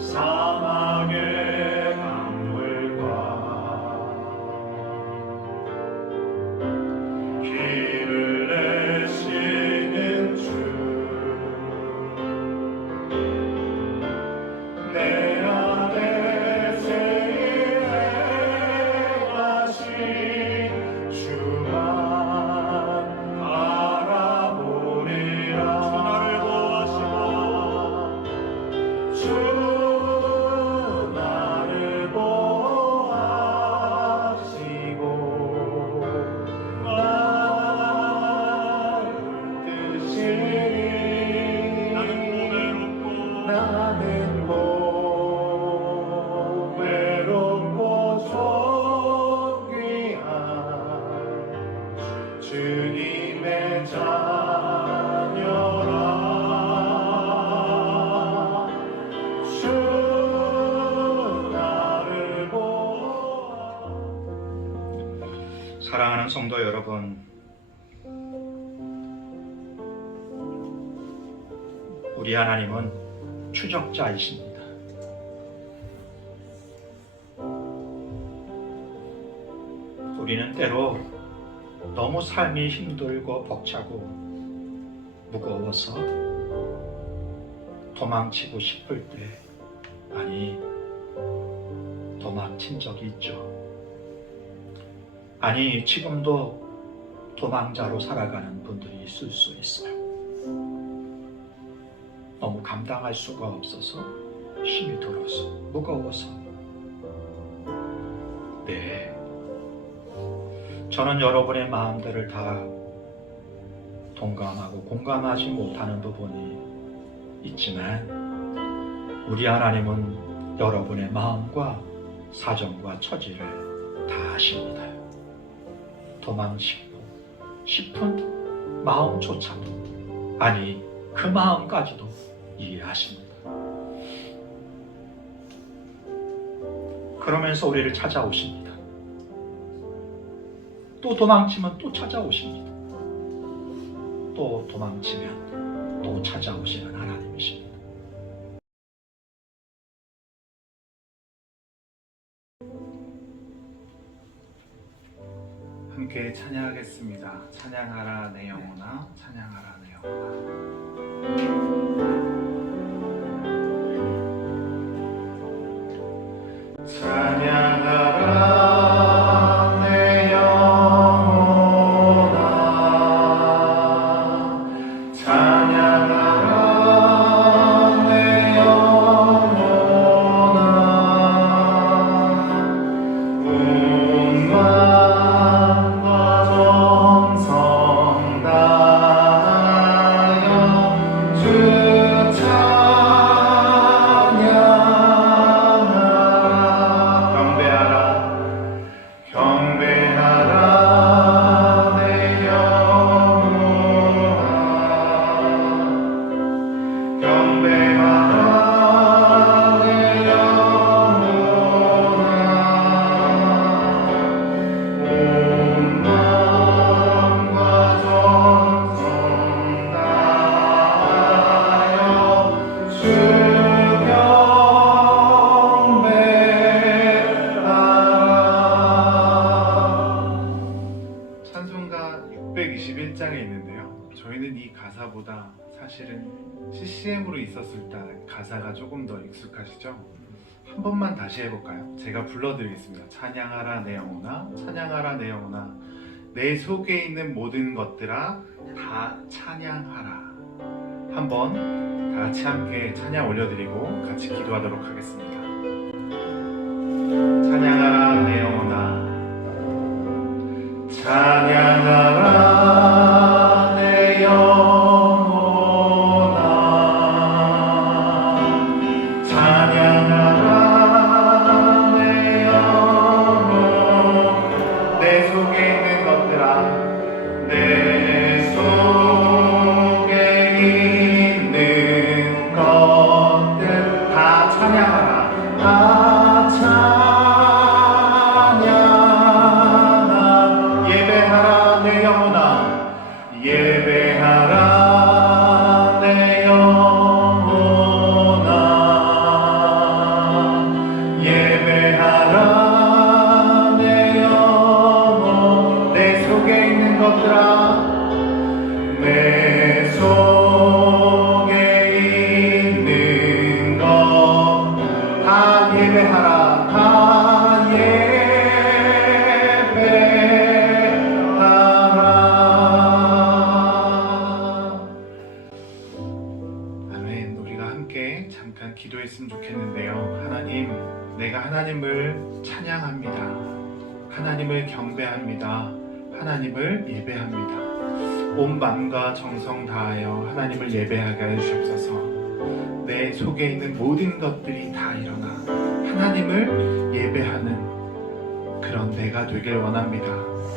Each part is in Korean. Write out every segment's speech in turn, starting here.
사막의 강물과 길을 내시는 주, 내 안에 세일해 가신 주만 바라보리라. 주 나를 보호하시고 나를 뜻이니 나는 외롭고 존귀한 주님의 자녀라. 주 나를 보호하. 사랑하는 성도 여러분, 우리 하나님은 추적자이십니다. 우리는 때로 너무 삶이 힘들고 벅차고 무거워서 도망치고 싶을 때 많이 도망친 적이 있죠. 아니, 지금도 도망자로 살아가는 분들이 있을 수 있어요. 너무 감당할 수가 없어서, 힘이 들어서, 무거워서. 네, 저는 여러분의 마음들을 다 동감하고 공감하지 못하는 부분이 있지만, 우리 하나님은 여러분의 마음과 사정과 처지를 다 아십니다. 도망치고 싶은 마음조차도, 아니 그 마음까지도 이해하십니다. 그러면서 우리를 찾아오십니다. 또 도망치면 또 찾아오십니다. 또 도망치면 또 찾아오시는 하나님이십니다. 함께 찬양하겠습니다. 찬양하라 내 영혼아, 찬양하라 내 영혼아. 찬양하라 내 영혼아, 찬양하라 내 영혼아. 온 마음과 정성 다하여 주 찬양하라. 경배하라 내 영혼아, 경배하라 내 영혼아. 온 마음과 정성 다하여 주 찬송가 621장에 있는데요. 저희는 이 가사보다 사실은 CCM으로 있었을 때 가사가 조금 더 익숙하시죠? 한 번만 다시 해볼까요? 제가 불러드리겠습니다. 찬양하라 내 영혼아, 찬양하라 내 영혼아, 내 속에 있는 모든 것들아 다 찬양하라. 한번 다 같이 함께 찬양 올려드리고 같이 기도하도록 하겠습니다. 찬양하라 내 영혼아, 찬양하라 내 영혼아, 찬양하라 내 영혼. 내 속에 있는 것들아, 내 속에 있는 것들 다 찬양하라. 다 찬양하라. 함께 잠깐 기도했으면 좋겠는데요. 하나님, 내가 하나님을 찬양합니다. 하나님을 경배합니다. 하나님을 예배합니다. 온 마음과 정성 다하여 하나님을 예배하게 하여 주옵소서. 내 속에 있는 모든 것들이 다 일어나 하나님을 예배하는 그런 내가 되길 원합니다.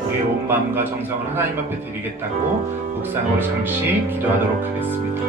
우리의 온 마음과 정성을 하나님 앞에 드리겠다고 묵상으로 잠시 기도하도록 하겠습니다.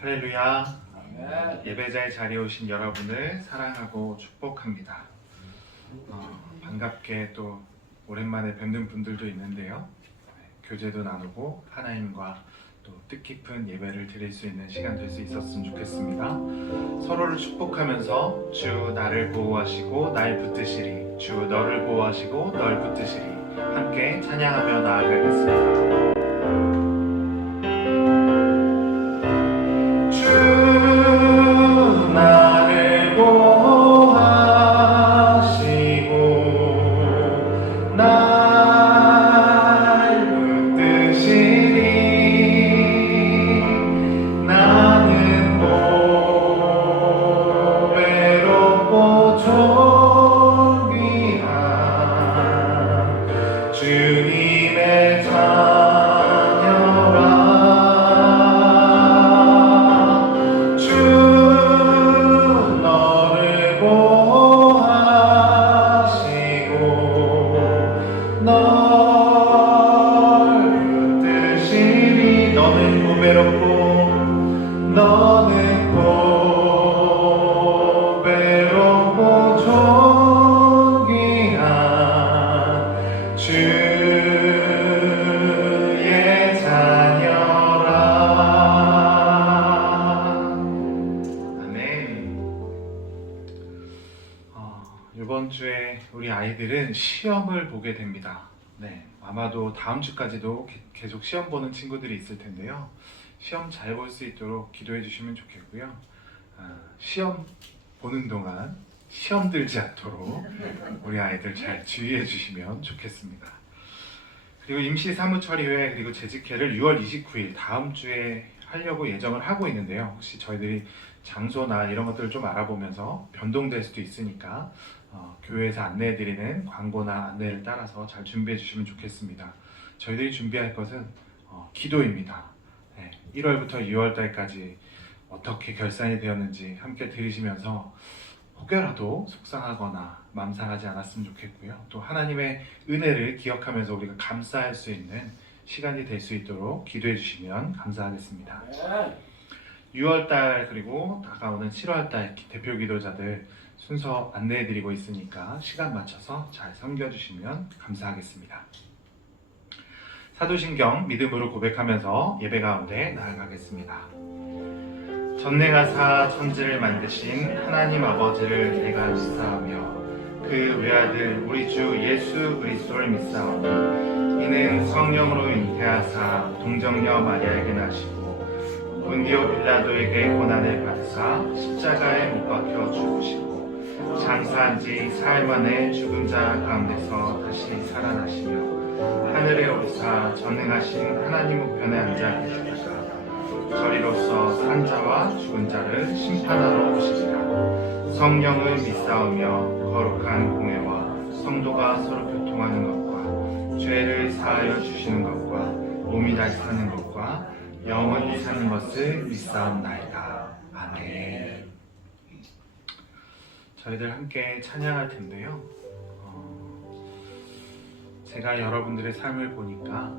할렐루야. 예배자의 자리에 오신 여러분을 사랑하고 축복합니다. 반갑게 또 오랜만에 뵙는 분들도 있는데요. 교제도 나누고 하나님과 또 뜻깊은 예배를 드릴 수 있는 시간 될 수 있었으면 좋겠습니다. 서로를 축복하면서 주 나를 보호하시고 날 붙드시리, 주 너를 보호하시고 널 붙드시리 함께 찬양하며 나아가겠습니다. 나를 보호하시고 날 붙드시리 나는 보배롭고 존귀한 주님의 자녀라. 너는 보배롭고 존귀한 주의 자녀라. 아멘. 이번 주에 우리 아이들은 시험을 보게 됩니다. 네, 아마도 다음 주까지도 계속 시험 보는 친구들이 있을 텐데요. 시험 잘 볼 수 있도록 기도해 주시면 좋겠고요. 시험 보는 동안 시험 들지 않도록 우리 아이들 잘 주의해 주시면 좋겠습니다. 그리고 임시 사무처리회 그리고 재직회를 6월 29일 다음 주에 하려고 예정을 하고 있는데요. 혹시 저희들이 장소나 이런 것들을 좀 알아보면서 변동될 수도 있으니까 교회에서 안내해 드리는 광고나 안내를 따라서 잘 준비해 주시면 좋겠습니다. 저희들이 준비할 것은 기도입니다. 1월부터 2월달까지 어떻게 결산이 되었는지 함께 들으시면서 혹여라도 속상하거나 마음 상하지 않았으면 좋겠고요. 또 하나님의 은혜를 기억하면서 우리가 감사할 수 있는 시간이 될 수 있도록 기도해 주시면 감사하겠습니다. 6월달 그리고 다가오는 7월달 대표 기도자들 순서 안내해 드리고 있으니까 시간 맞춰서 잘 섬겨주시면 감사하겠습니다. 사도신경 믿음으로 고백하면서 예배 가운데 나아가겠습니다. 전능하사 천지를 만드신 하나님 아버지를 내가 믿사오며 그 외아들 우리 주 예수 그리스도를 믿사오니 이는 성령으로 잉태하사 동정녀 마리아에게 나시고 본디오 빌라도에게 고난을 받으사 십자가에 못 박혀 죽으시고 장사한 지 사흘 만에 죽은 자 가운데서 다시 살아나시며 하늘에 오르사 전능하신 하나님 우편에 앉아 계시다가 저리로서 산 자와 죽은 자를 심판하러 오시리라. 성령을 믿사오며 거룩한 공회와 성도가 서로 교통하는 것과 죄를 사하여 주시는 것과 몸이 다시 사는 것과 영원히 사는 것을 믿사옵나이다. 아멘. 저희들 함께 찬양할 텐데요. 제가 여러분들의 삶을 보니까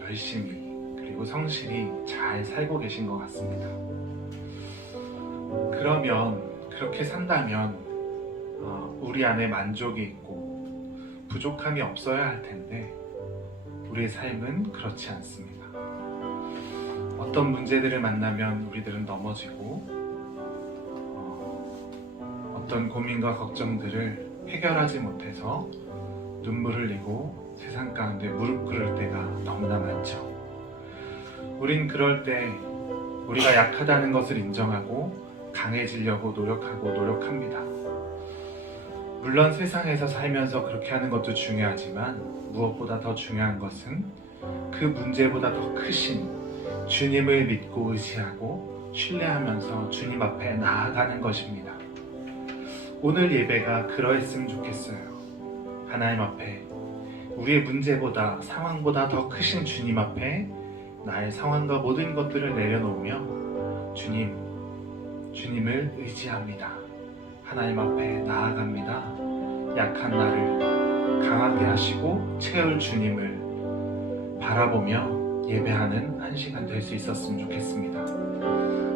열심히 그리고 성실히 잘 살고 계신 것 같습니다. 그러면 그렇게 산다면 우리 안에 만족이 있고 부족함이 없어야 할 텐데 우리의 삶은 그렇지 않습니다. 어떤 문제들을 만나면 우리들은 넘어지고 어떤 고민과 걱정들을 해결하지 못해서 눈물을 흘리고 세상 가운데 무릎 꿇을 때가 너무나 많죠. 우린 그럴 때 우리가 약하다는 것을 인정하고 강해지려고 노력합니다. 물론 세상에서 살면서 그렇게 하는 것도 중요하지만 무엇보다 더 중요한 것은 그 문제보다 더 크신 주님을 믿고 의지하고 신뢰하면서 주님 앞에 나아가는 것입니다. 오늘 예배가 그러했으면 좋겠어요. 하나님 앞에 우리의 문제보다 상황보다 더 크신 주님 앞에 나의 상황과 모든 것들을 내려놓으며 주님을 의지합니다. 하나님 앞에 나아갑니다. 약한 나를 강하게 하시고 채울 주님을 바라보며 예배하는 한 시간 될 수 있었으면 좋겠습니다.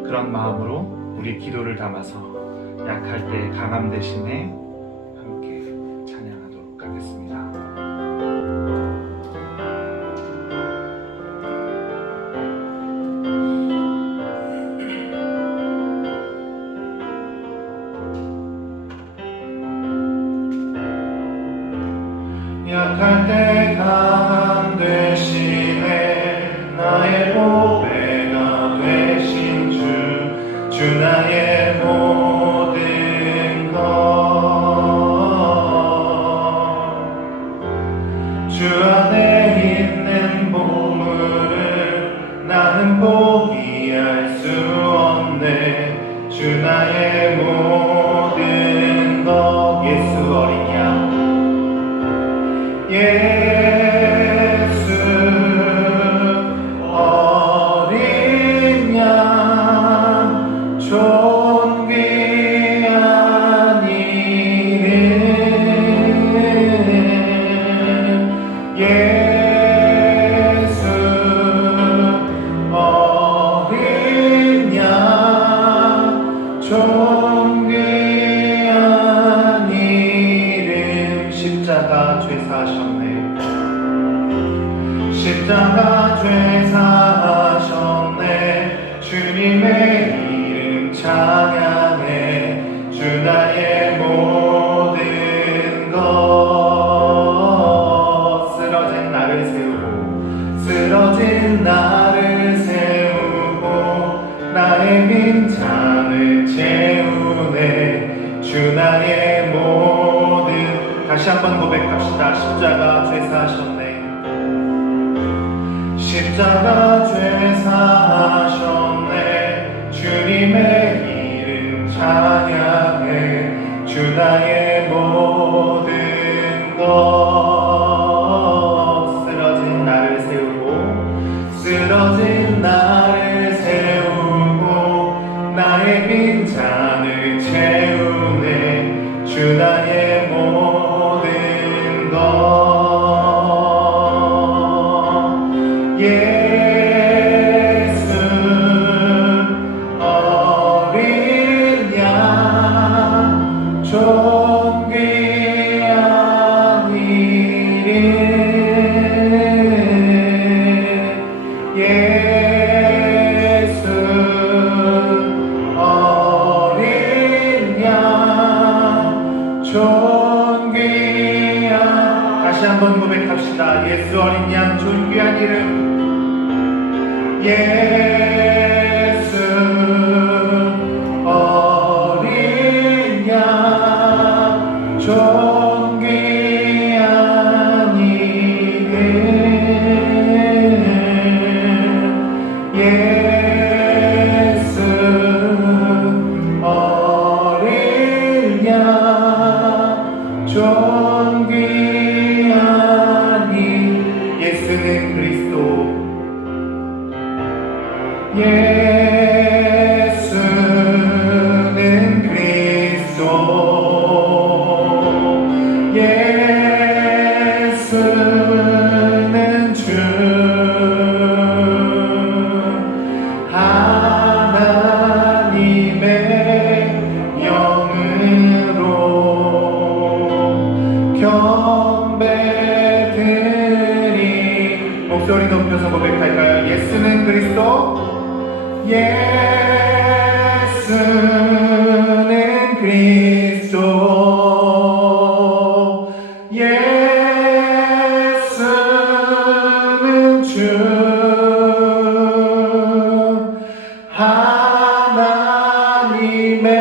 그런 마음으로 우리 기도를 담아서 약할 때 강함 대신에 함께 찬양하도록 하겠습니다. 약할 때 강함 대신에 나의 보배가 되신 주 나의 모든 것, 주 안에 있는 보물을 나는 포기할 수 없네. 주 나의 모든 것, 예수 어린 양, 예수 어린 양, 존귀한 이름, 예수 어린 양, 존귀한 이름. 십자가 죄사하셨네. 십자가 죄사하셨네. 주님의 이름 찬양해. 주 나의 모든 것, 쓰러진 나를 세우고 나의 빈잔을 채우네. 주 나의 모든, 다시 한번 고백합시다. 십자가 죄사하셨네. 십자가 죄사하셨네. 주님의 이름 찬양해. 주 나의 모든 것, 쓰러진 나를 세우고 나의 빈잔을 채우네. 주 나의 모든 것, 예수 어린 양, 존귀한 이름, 예수 어린 양, 존귀한, 다시 한번 고백합시다. 예수 어린 양, 존귀한 이름, 예수 어린 양, 존귀한 이름, 예수 어린 양, 존귀한 이름. 예수는 그리스도, 예수는 그리스도, 예수는 주, 하나님의 영으로 경배 목소리 높여서 고백할까요? 예수는 그리스도. 예수는 그리스도. 예수는 주. 하나님의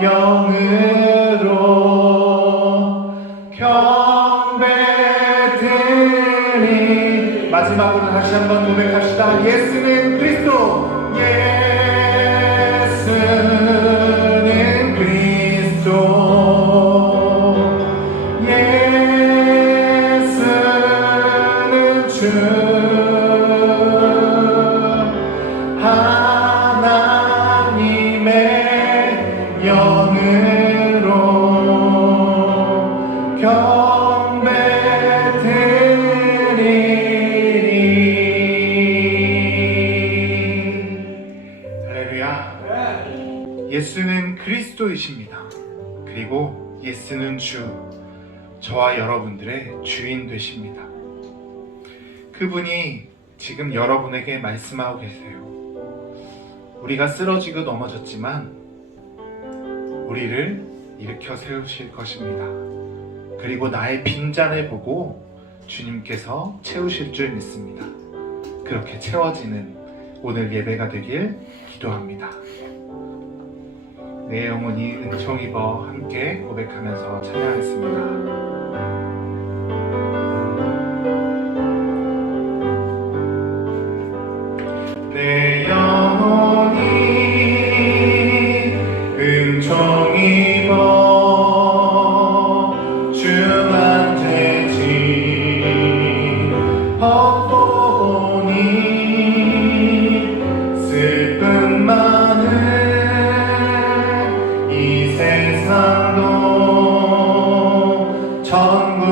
영으로 경배드리. 마지막으로 다시 한번 고백합시다. 예수는 그리스도. 예수는 그리스도. 예수는 주. 하나님의 영으로 경배드리리. 할렐루야. 예수는 그리스도이십니다. 그리고 예수는 주, 저와 여러분들의 주인 되십니다. 그분이 지금 여러분에게 말씀하고 계세요. 우리가 쓰러지고 넘어졌지만 우리를 일으켜 세우실 것입니다. 그리고 나의 빈잔을 보고 주님께서 채우실 줄 믿습니다. 그렇게 채워지는 오늘 예배가 되길 기도합니다. 내 영혼이 은총 입어 함께 고백하면서 찬양하겠습니다. 내 영혼이 은총 입어 주만 되지 헛보니 슬픔 많은 이 세상도 천국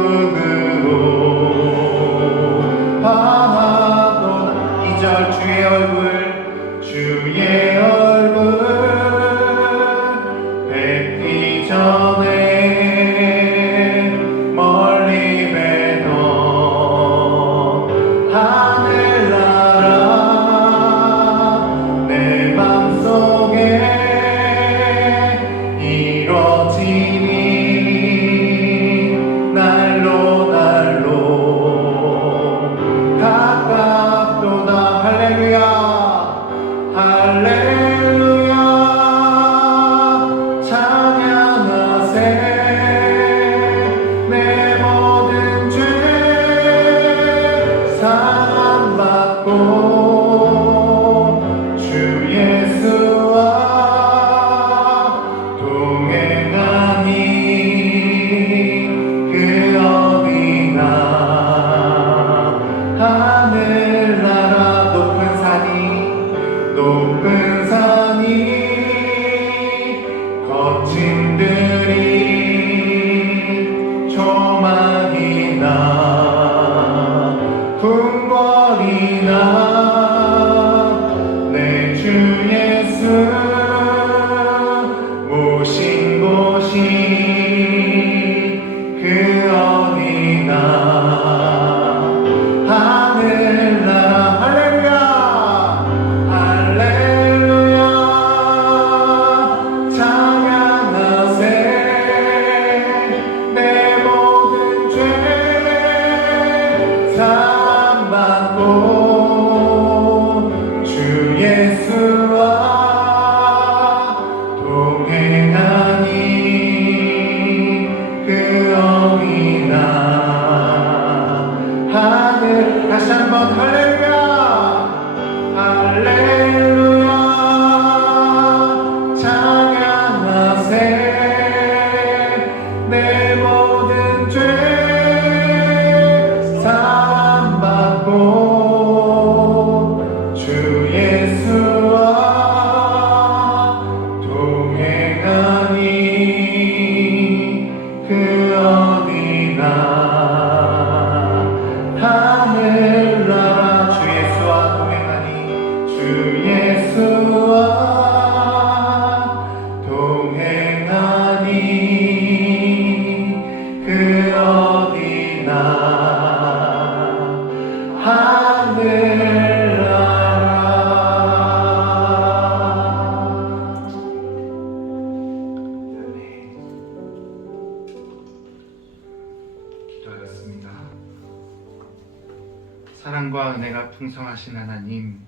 사랑과 은혜가 풍성하신 하나님,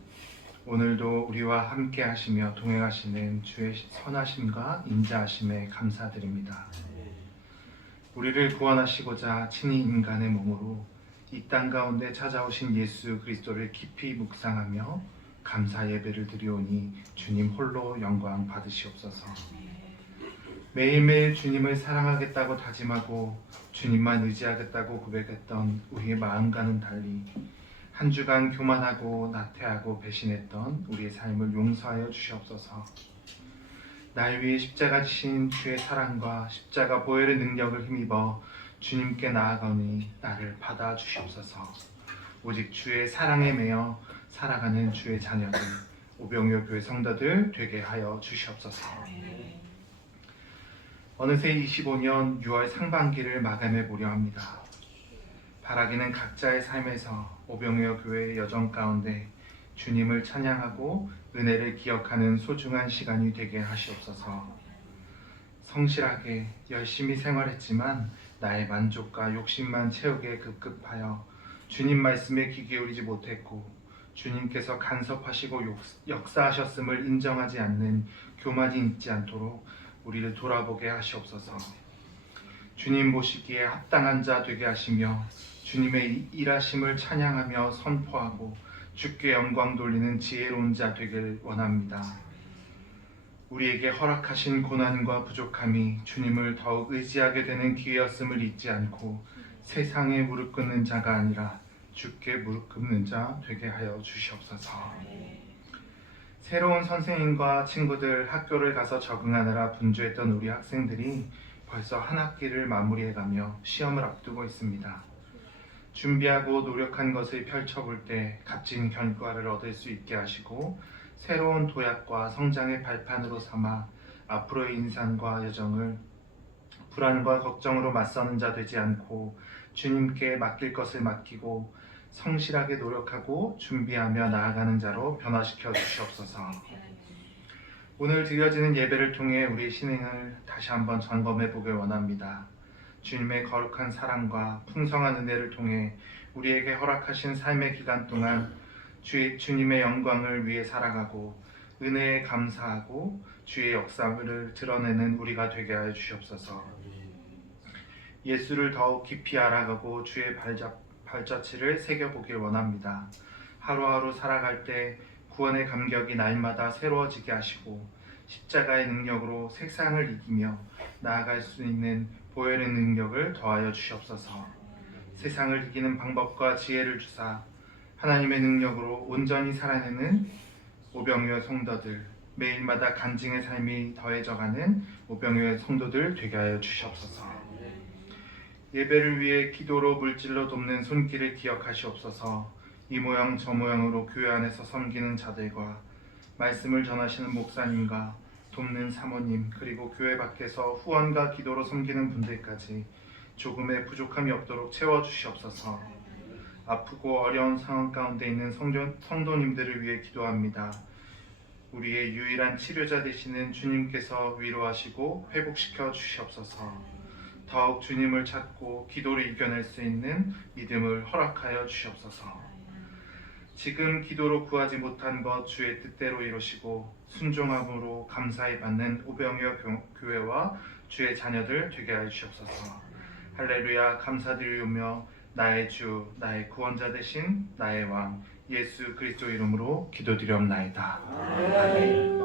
오늘도 우리와 함께 하시며 동행하시는 주의 선하심과 인자하심에 감사드립니다. 우리를 구원하시고자 친히 인간의 몸으로 이 땅 가운데 찾아오신 예수 그리스도를 깊이 묵상하며 감사 예배를 드리오니 주님 홀로 영광 받으시옵소서. 매일매일 주님을 사랑하겠다고 다짐하고 주님만 의지하겠다고 고백했던 우리의 마음과는 달리 한 주간 교만하고 나태하고 배신했던 우리의 삶을 용서하여 주시옵소서. 날 위해 십자가 지신 주의 사랑과 십자가 보혈의 능력을 힘입어 주님께 나아가니 나를 받아 주시옵소서. 오직 주의 사랑에 매여 살아가는 주의 자녀들, 오병이어 교회 성도들 되게 하여 주시옵소서. 어느새 25년 6월 상반기를 마감해 보려 합니다. 바라기는 각자의 삶에서 오병이어 교회의 여정 가운데 주님을 찬양하고 은혜를 기억하는 소중한 시간이 되게 하시옵소서. 성실하게 열심히 생활했지만 나의 만족과 욕심만 채우기에 급급하여 주님 말씀에 귀 기울이지 못했고 주님께서 간섭하시고 역사하셨음을 인정하지 않는 교만이 있지 않도록 우리를 돌아보게 하시옵소서. 주님 보시기에 합당한 자 되게 하시며 주님의 일하심을 찬양하며 선포하고 주께 영광 돌리는 지혜로운 자 되길 원합니다. 우리에게 허락하신 고난과 부족함이 주님을 더욱 의지하게 되는 기회였음을 잊지 않고 세상에 무릎 꿇는 자가 아니라 주께 무릎 꿇는 자 되게 하여 주시옵소서. 새로운 선생님과 친구들 학교를 가서 적응하느라 분주했던 우리 학생들이 벌써 한 학기를 마무리해가며 시험을 앞두고 있습니다. 준비하고 노력한 것을 펼쳐볼 때 값진 결과를 얻을 수 있게 하시고 새로운 도약과 성장의 발판으로 삼아 앞으로의 인생과 여정을 불안과 걱정으로 맞서는 자 되지 않고 주님께 맡길 것을 맡기고 성실하게 노력하고 준비하며 나아가는 자로 변화시켜 주시옵소서. 오늘 드려지는 예배를 통해 우리의 신앙을 다시 한번 점검해 보길 원합니다. 주님의 거룩한 사랑과 풍성한 은혜를 통해 우리에게 허락하신 삶의 기간 동안 주님의 영광을 위해 살아가고 은혜에 감사하고 주의 역사를 드러내는 우리가 되게 하여 주시옵소서. 예수를 더욱 깊이 알아가고 주의 발자취를 새겨보길 원합니다. 하루하루 살아갈 때 구원의 감격이 날마다 새로워지게 하시고 십자가의 능력으로 세상을 이기며 나아갈 수 있는 보혈의 능력을 더하여 주시옵소서. 세상을 이기는 방법과 지혜를 주사 하나님의 능력으로 온전히 살아내는 오병이어 성도들, 매일마다 간증의 삶이 더해져가는 오병이어 성도들 되게 하여 주시옵소서. 예배를 위해 기도로 물질로 돕는 손길을 기억하시옵소서. 이 모양 저 모양으로 교회 안에서 섬기는 자들과 말씀을 전하시는 목사님과 돕는 사모님, 그리고 교회 밖에서 후원과 기도로 섬기는 분들까지 조금의 부족함이 없도록 채워주시옵소서. 아프고 어려운 상황 가운데 있는 성도님들을 위해 기도합니다. 우리의 유일한 치료자 되시는 주님께서 위로하시고 회복시켜 주시옵소서. 더욱 주님을 찾고 기도를 이겨낼 수 있는 믿음을 허락하여 주시옵소서. 지금 기도로 구하지 못한 것 주의 뜻대로 이루시고 순종함으로 감사히 받는 오병이어 교회와 주의 자녀들 되게 하여 주시옵소서. 할렐루야. 감사드리오며 나의 주 나의 구원자 되신 나의 왕 예수 그리스도 이름으로 기도드리옵나이다. 아멘.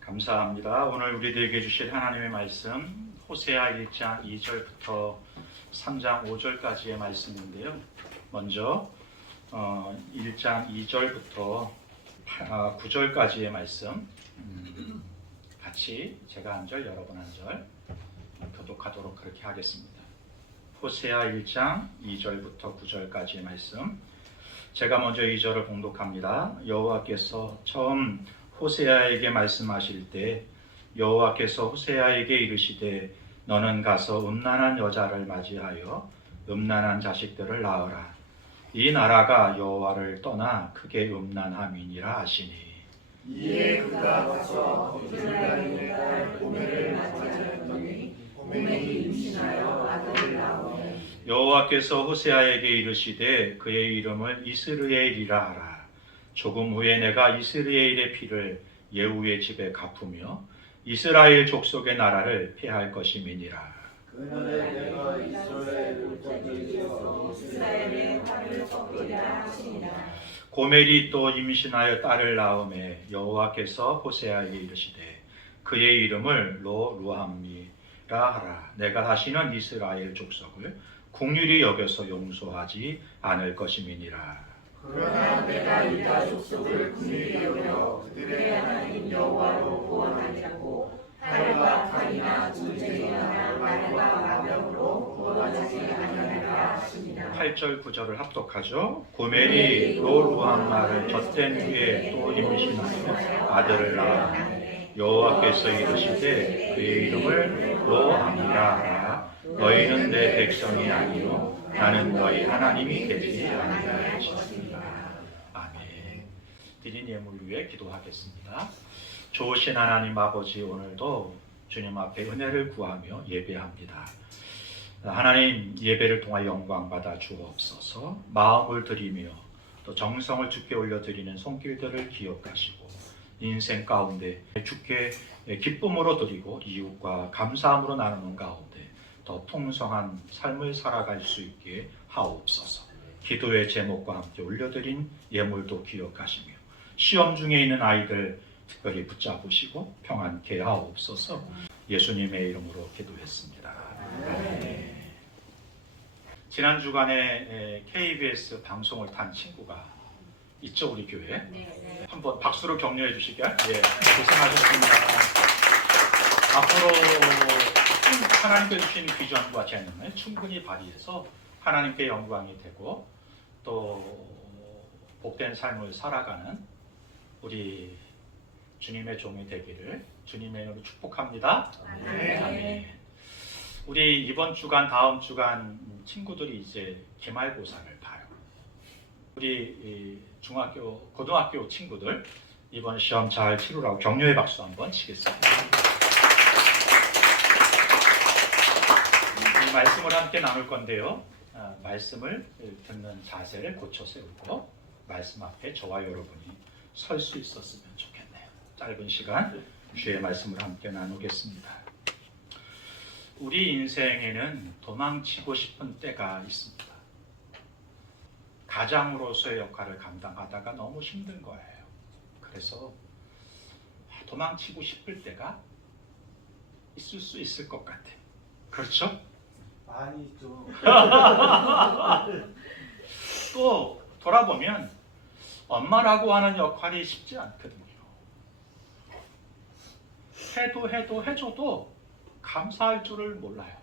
감사합니다. 오늘 우리들에게 주실 하나님의 말씀 호세아 1장 2절부터 3장 5절까지의 말씀인데요. 먼저 1장 2절부터 9절까지의 말씀 같이 제가 한 절 여러분 한 절 교독하도록 그렇게 하겠습니다. 호세아 1장 2절부터 9절까지의 말씀, 제가 먼저 2절을 봉독합니다. 여호와께서 처음 호세아에게 말씀하실 때 여호와께서 호세아에게 이르시되 너는 가서 음란한 여자를 맞이하여 음란한 자식들을 낳으라. 이 나라가 여호와를 떠나 크게 음란함이니라 하시니. 이에 그가 가서 이스라엘의 딸 고멜을 맞이하였더니 고멜이 임신하여 아들을 낳으니 여호와께서 호세아에게 이르시되 그의 이름을 이스르엘이라 하라. 조금 후에 내가 이스라엘의 피를 예후의 집에 갚으며 이스라엘 족속의 나라를 폐할 것임이니라. 그날에 내가 이스라엘 골짜기에서 이스라엘의 화를 꺾으리라 하시니라. 고멜이 또 임신하여 딸을 낳음에 여호와께서 호세아에게 이르시되 그의 이름을 루함미라 하라. 내가 다시는 이스라엘 족속을 긍휼히 여겨서 용서하지 않을 것임이니라. 그러나 내가 유다 족속을 긍휼히 여겨 그들의 하나님 여호와로 구원하려고 칼과 칼이나 전쟁이나 말과 마병으로 구원하지 아니하리라 하시니라. 8절 9절을 합독하죠. 고멜이 루함마를 젖된 후에 또 임신하여 아들을 낳아 여호와께서 이르시되 그의 이름을 루함이라 하라. 너희는 내 백성이 아니요 나는 너희 하나님이 되지 아니하리라 하시니라. 아멘. 드린 예물 위해 기도하겠습니다. 좋으신 하나님 아버지, 오늘도 주님 앞에 은혜를 구하며 예배합니다. 하나님, 예배를 통하여 영광 받아 주옵소서. 마음을 드리며 또 정성을 주께 올려드리는 손길들을 기억하시고 인생 가운데 주께 기쁨으로 드리고 이웃과 감사함으로 나누는 가운데 더 풍성한 삶을 살아갈 수 있게 하옵소서. 기도의 제목과 함께 올려드린 예물도 기억하시며 시험 중에 있는 아이들 특별히 붙잡으시고 평안케 하옵소서. 예수님의 이름으로 기도했습니다. 아멘. 지난 주간에 KBS 방송을 탄 친구가 있죠, 우리 교회. 한번 박수로 격려해 주시게. 예, 고생하셨습니다. 앞으로 하나님께 주신 비전과 재능을 충분히 발휘해서 하나님께 영광이 되고 또 복된 삶을 살아가는 우리 주님의 종이 되기를 주님의 이름으로 축복합니다. 아멘. 우리 이번 주간 다음 주간 친구들이 이제 기말고사를 봐요. 우리 중학교 고등학교 친구들 이번 시험 잘 치르라고 격려의 박수 한번 치겠습니다. 이 말씀을 함께 나눌 건데요. 말씀을 듣는 자세를 고쳐 세우고 말씀 앞에 저와 여러분이 설 수 있었으면 좋겠네요. 짧은 시간 주의 말씀을 함께 나누겠습니다. 우리 인생에는 도망치고 싶은 때가 있습니다. 가장으로서의 역할을 감당하다가 너무 힘든 거예요. 그래서 도망치고 싶을 때가 있을 수 있을 것 같아요. 그렇죠? 많이 있죠. 또 돌아보면 엄마라고 하는 역할이 쉽지 않거든요. 해줘도 감사할 줄을 몰라요.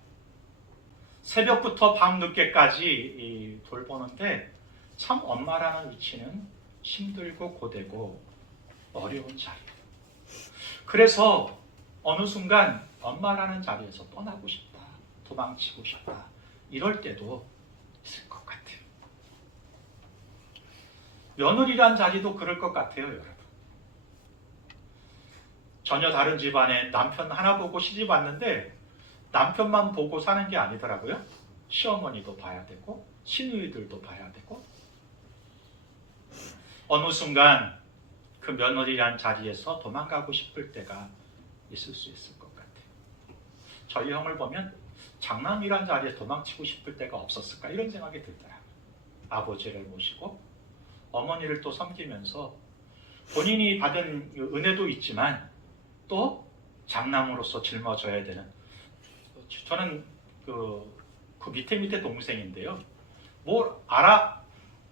새벽부터 밤늦게까지 돌보는데 참 엄마라는 위치는 힘들고 고되고 어려운 자리예요. 그래서 어느 순간 엄마라는 자리에서 떠나고 싶다, 도망치고 싶다, 이럴 때도 있을 것 같아요. 며느리란 자리도 그럴 것 같아요, 여러분. 전혀 다른 집안에 남편 하나 보고 시집 왔는데 남편만 보고 사는 게 아니더라고요. 시어머니도 봐야 되고 시누이들도 봐야 되고 어느 순간 그 며느리란 자리에서 도망가고 싶을 때가 있을 수 있을 것 같아요. 저희 형을 보면 장남이란 자리에 도망치고 싶을 때가 없었을까 이런 생각이 들더라고요. 아버지를 모시고 어머니를 또 섬기면서 본인이 받은 은혜도 있지만 또 장남으로서 짊어져야 되는, 저는 그 밑에 동생인데요. 뭘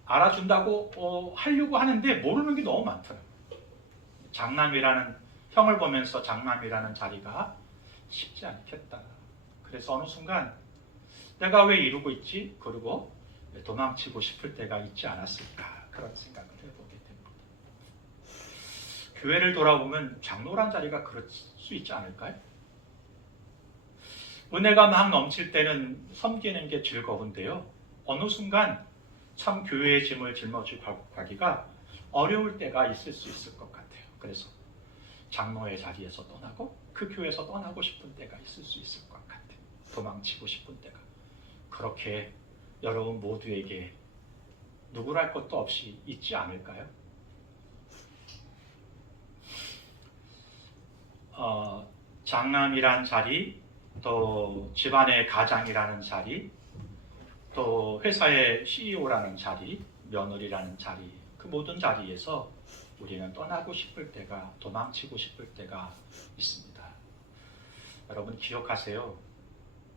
알아준다고 하려고 하는데 모르는 게 너무 많더라고요. 장남이라는 형을 보면서 장남이라는 자리가 쉽지 않겠다. 그래서 어느 순간 내가 왜 이러고 있지? 그리고 도망치고 싶을 때가 있지 않았을까 그런 생각을 해보게 됩니다. 교회를 돌아보면 장로란 자리가 그럴 수 있지 않을까요? 은혜가 막 넘칠 때는 섬기는 게 즐거운데요. 어느 순간 참 교회의 짐을 짊어지고 가기가 어려울 때가 있을 수 있을 것 같아요. 그래서 장로의 자리에서 떠나고 그 교회에서 떠나고 싶은 때가 있을 수 있을 것 같아요. 도망치고 싶은 때가. 그렇게 여러분 모두에게 누구랄 것도 없이 있지 않을까요? 장남이란 자리, 또 집안의 가장이라는 자리, 또 회사의 CEO라는 자리, 며느리라는 자리, 그 모든 자리에서 우리는 떠나고 싶을 때가, 도망치고 싶을 때가 있습니다. 여러분 기억하세요.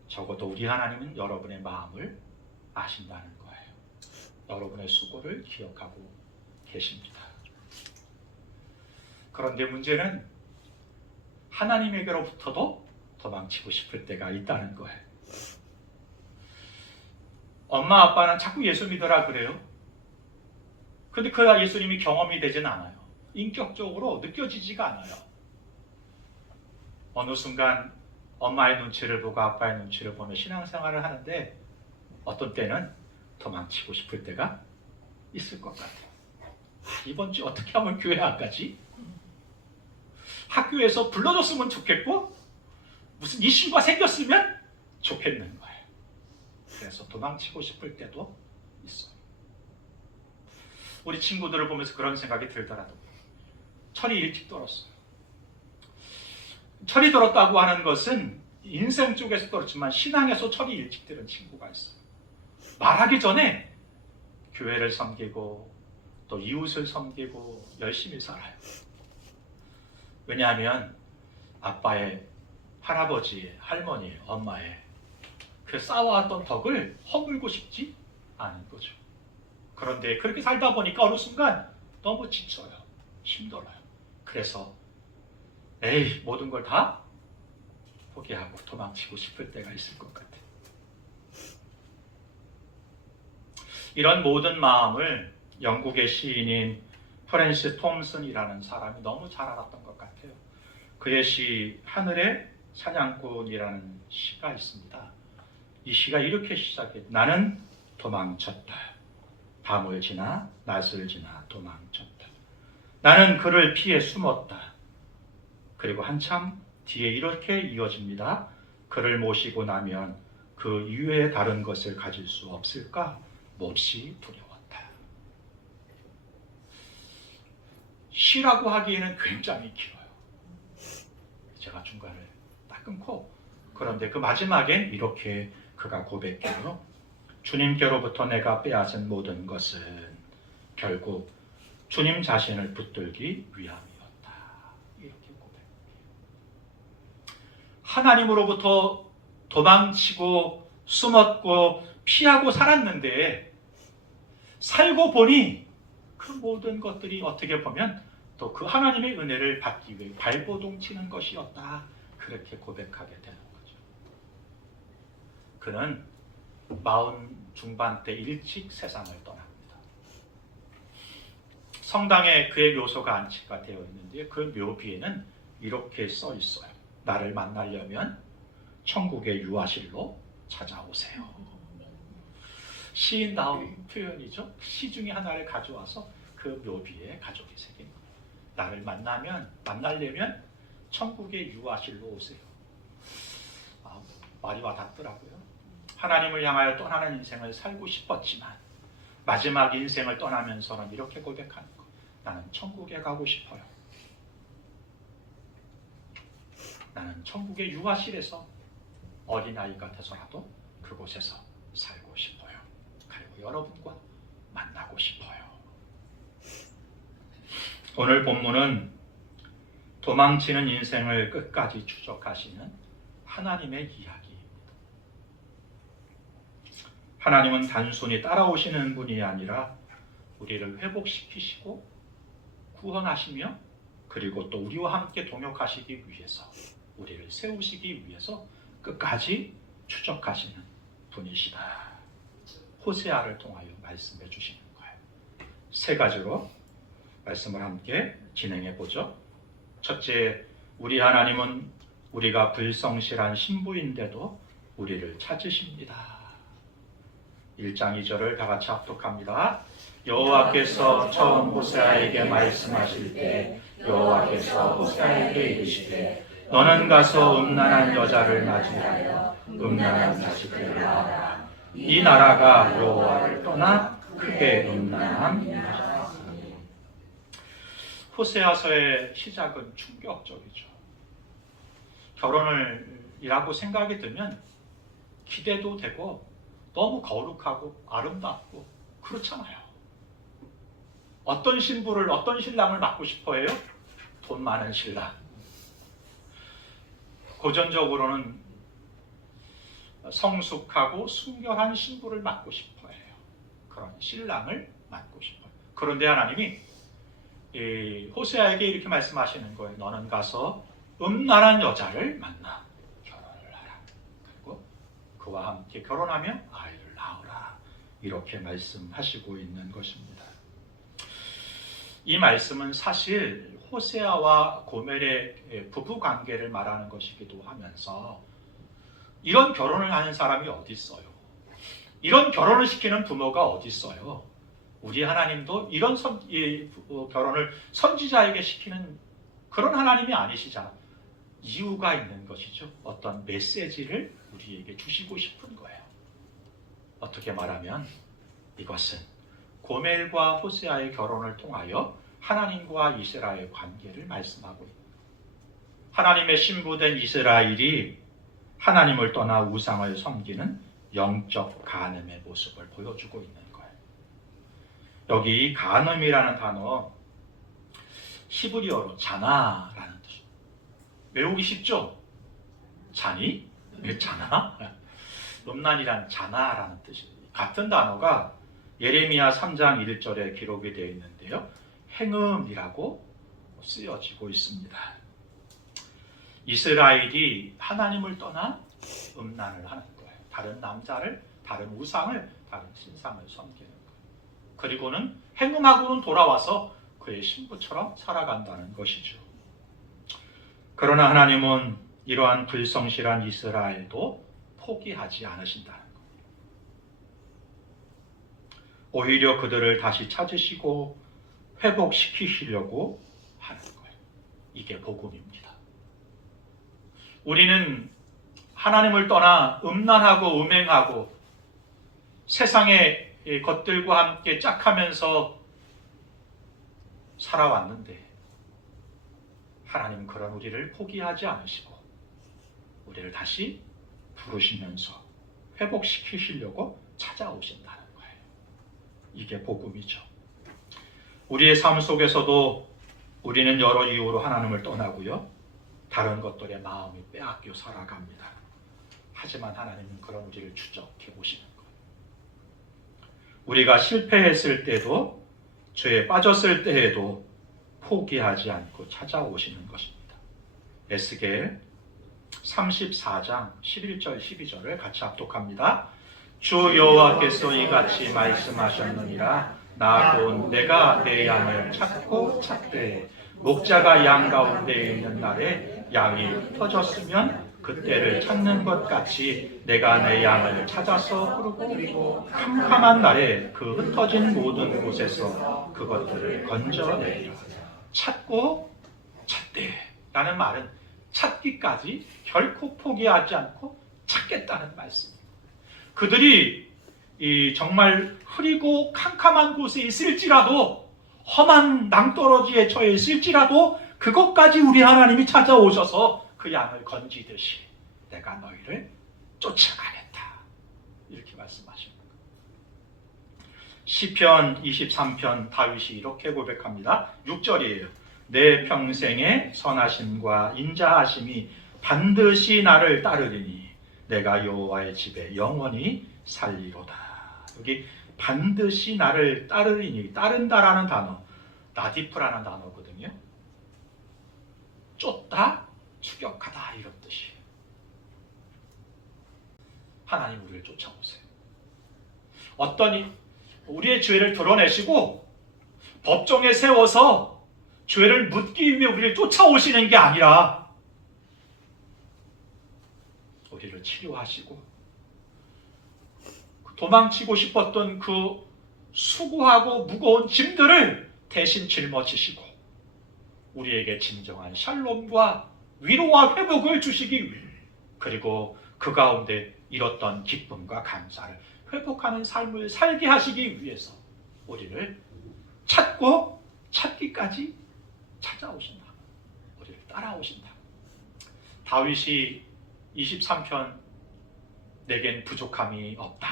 적어도 우리 하나님은 여러분의 마음을 아신다는 거예요. 여러분의 수고를 기억하고 계십니다. 그런데 문제는 하나님에게로부터도 도망치고 싶을 때가 있다는 거예요. 엄마 아빠는 자꾸 예수 믿으라 그래요. 근데 그 예수님이 경험이 되진 않아요. 인격적으로 느껴지지가 않아요. 어느 순간 엄마의 눈치를 보고 아빠의 눈치를 보며 신앙생활을 하는데 어떤 때는 도망치고 싶을 때가 있을 것 같아요. 이번 주 어떻게 하면 교회 안 가지? 학교에서 불러줬으면 좋겠고 무슨 이슈가 생겼으면 좋겠는 거예요. 그래서 도망치고 싶을 때도 있어요. 우리 친구들을 보면서 그런 생각이 들더라도 철이 일찍 들었어요. 철이 들었다고 하는 것은 인생 쪽에서 들었지만 신앙에서 철이 일찍 들은 친구가 있어요. 말하기 전에 교회를 섬기고 또 이웃을 섬기고 열심히 살아요. 왜냐하면 아빠의, 할아버지의, 할머니의, 엄마의 그 쌓아왔던 덕을 허물고 싶지 않은 거죠. 그런데 그렇게 살다 보니까 어느 순간 너무 지쳐요. 힘들어요. 그래서 에이, 모든 걸 다 포기하고 도망치고 싶을 때가 있을 것 같아요. 이런 모든 마음을 영국의 시인인 프랜시스 톰슨이라는 사람이 너무 잘 알았던 것 같아요. 그의 시 하늘의 사냥꾼이라는 시가 있습니다. 이 시가 이렇게 시작해요. 나는 도망쳤다. 밤을 지나 낮을 지나 도망쳤다. 나는 그를 피해 숨었다. 그리고 한참 뒤에 이렇게 이어집니다. 그를 모시고 나면 그 이외에 다른 것을 가질 수 없을까? 몹시 두려웠다. 시라고 하기에는 굉장히 길어요. 제가 중간을 딱 끊고, 그런데 그 마지막엔 이렇게 그가 고백해요. 주님께로부터 내가 빼앗은 모든 것은 결국 주님 자신을 붙들기 위함이었다. 이렇게 고백해요. 하나님으로부터 도망치고 숨었고 피하고 살았는데 살고 보니 그 모든 것들이 어떻게 보면 또 그 하나님의 은혜를 받기 위해 발버둥 치는 것이었다. 그렇게 고백하게 되는 거죠. 그는 40 중반 때 일찍 세상을 떠납니다. 성당에 그의 묘소가 안치가 되어 있는데 그 묘비에는 이렇게 써 있어요. 나를 만나려면 천국의 유아실로 찾아오세요. 시인다운 표현이죠. 시 중에 하나를 가져와서 그 묘비에 가족이 새긴 거예요. 나를 만나려면 천국의 유아실로 오세요. 말이 와닿더라고요. 하나님을 향하여 떠나는 인생을 살고 싶었지만 마지막 인생을 떠나면서는 이렇게 고백하는 거. 나는 천국에 가고 싶어요. 나는 천국의 유아실에서 어린아이가 돼서라도 그곳에서 살고 싶어요. 그리고 여러분과 만나고 싶어요. 오늘 본문은 도망치는 인생을 끝까지 추적하시는 하나님의 이야기입니다. 하나님은 단순히 따라오시는 분이 아니라 우리를 회복시키시고 구원하시며 그리고 또 우리와 함께 동역하시기 위해서, 우리를 세우시기 위해서 끝까지 추적하시는 분이시다. 호세아를 통하여 말씀해 주시는 거예요. 세 가지로 말씀을 함께 진행해 보죠. 첫째, 우리 하나님은 우리가 불성실한 신부인데도 우리를 찾으십니다. 1장 2절을 다 같이 합독합니다. 여호와께서 처음 호세아에게 말씀하실 때 여호와께서 호세아에게 이르시되 너는 가서 음란한 여자를 맞이하여 음란한 자식을 낳아라. 이 나라가 여호와를 떠나 크게 음란함이라. 호세아서의 시작은 충격적이죠. 결혼을이라고 생각이 들면 기대도 되고 너무 거룩하고 아름답고 그렇잖아요. 어떤 신부를, 어떤 신랑을 맡고 싶어 해요? 돈 많은 신랑. 고전적으로는 성숙하고 순결한 신부를 맡고 싶어 해요. 그런 신랑을 맡고 싶어요. 그런데 하나님이 이 호세아에게 이렇게 말씀하시는 거예요. 너는 가서 음란한 여자를 만나 결혼을 하라. 그리고 그와 함께 결혼하며 아이를 낳으라. 이렇게 말씀하시고 있는 것입니다. 이 말씀은 사실 호세아와 고멜의 부부 관계를 말하는 것이기도 하면서 이런 결혼을 하는 사람이 어디 있어요? 이런 결혼을 시키는 부모가 어디 있어요? 우리 하나님도 이런 결혼을 선지자에게 시키는 그런 하나님이 아니시자 이유가 있는 것이죠. 어떤 메시지를 우리에게 주시고 싶은 거예요. 어떻게 말하면 이것은 고멜과 호세아의 결혼을 통하여 하나님과 이스라엘의 관계를 말씀하고 있다. 하나님의 신부된 이스라엘이 하나님을 떠나 우상을 섬기는 영적 간음의 모습을 보여주고 있는 거예요. 여기 간음이라는 단어 히브리어로 자나라는 뜻이에요. 외우기 쉽죠? 자니? 자나? 음란이란 자나라는 뜻이에요. 같은 단어가 예레미야 3장 1절에 기록이 되어 있는데요. 행음이라고 쓰여지고 있습니다. 이스라엘이 하나님을 떠나 음란을 하는 거예요. 다른 남자를, 다른 우상을, 다른 신상을 섬기는 거예요. 그리고는 행음하고는 돌아와서 그의 신부처럼 살아간다는 것이죠. 그러나 하나님은 이러한 불성실한 이스라엘도 포기하지 않으신다는 거예요. 오히려 그들을 다시 찾으시고 회복시키시려고 하는 거예요. 이게 복음입니다. 우리는 하나님을 떠나 음란하고 음행하고 세상의 것들과 함께 짝하면서 살아왔는데 하나님은 그런 우리를 포기하지 않으시고 우리를 다시 부르시면서 회복시키시려고 찾아오신다는 거예요. 이게 복음이죠. 우리의 삶 속에서도 우리는 여러 이유로 하나님을 떠나고요. 다른 것들에 마음이 빼앗겨 살아갑니다. 하지만 하나님은 그런 우리를 추적해 오시는 거예요. 우리가 실패했을 때도 죄에 빠졌을 때에도 포기하지 않고 찾아오시는 것입니다. 에스겔 34장 11절 12절을 같이 합독합니다. 주 여호와께서 이같이 말씀하셨느니라. 나 곧 내가 내 양을 찾고 찾되 목자가 양 가운데 있는 날에 양이 흩어졌으면 그때를 찾는 것 같이 내가 내 양을 찾아서 흐르고 캄캄한 날에 그 흩어진 모든 곳에서 그것들을 건져내리라. 찾고 찾되 라는 말은 찾기까지 결코 포기하지 않고 찾겠다는 말씀입니다. 그들이 정말 흐리고 캄캄한 곳에 있을지라도 험한 낭떠러지에 처해 있을지라도 그것까지 우리 하나님이 찾아오셔서 그 양을 건지듯이 내가 너희를 쫓아가겠다. 이렇게 말씀하십니다. 시편 23편 다윗이 이렇게 고백합니다. 6절이에요. 내 평생의 선하심과 인자하심이 반드시 나를 따르리니 내가 여호와의 집에 영원히 살리로다. 여기 반드시 나를 따르리니, 따른다라는 단어, 나디프라는 단어거든요. 쫓다, 추격하다 이런 뜻이에요. 하나님 우리를 쫓아오세요. 어떤 우리의 죄를 드러내시고 법정에 세워서 죄를 묻기 위해 우리를 쫓아오시는 게 아니라 우리를 치료하시고 도망치고 싶었던 그 수고하고 무거운 짐들을 대신 짊어지시고 우리에게 진정한 샬롬과 위로와 회복을 주시기 위해, 그리고 그 가운데 잃었던 기쁨과 감사를 회복하는 삶을 살게 하시기 위해서 우리를 찾고 찾기까지 찾아오신다. 우리를 따라오신다. 다윗이 23편 내겐 부족함이 없다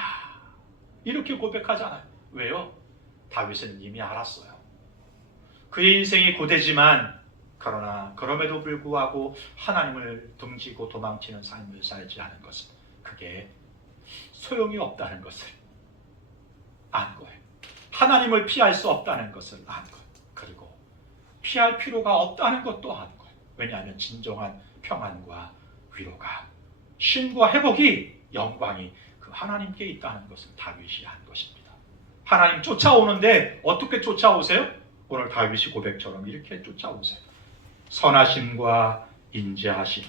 이렇게 고백하잖아요. 왜요? 다윗은 이미 알았어요. 그의 인생이 고되지만 그러나 그럼에도 불구하고 하나님을 등지고 도망치는 삶을 살지 않은 것은 그게 소용이 없다는 것을 안 거예요. 하나님을 피할 수 없다는 것을 안 거예요. 그리고 피할 필요가 없다는 것도 안 거예요. 왜냐하면 진정한 평안과 위로가, 쉼과 회복이, 영광이 그 하나님께 있다는 것을 다윗이 안 것입니다. 하나님 쫓아오는데 어떻게 쫓아오세요? 오늘 다윗이 고백처럼 이렇게 쫓아오세요. 선하심과 인자하심,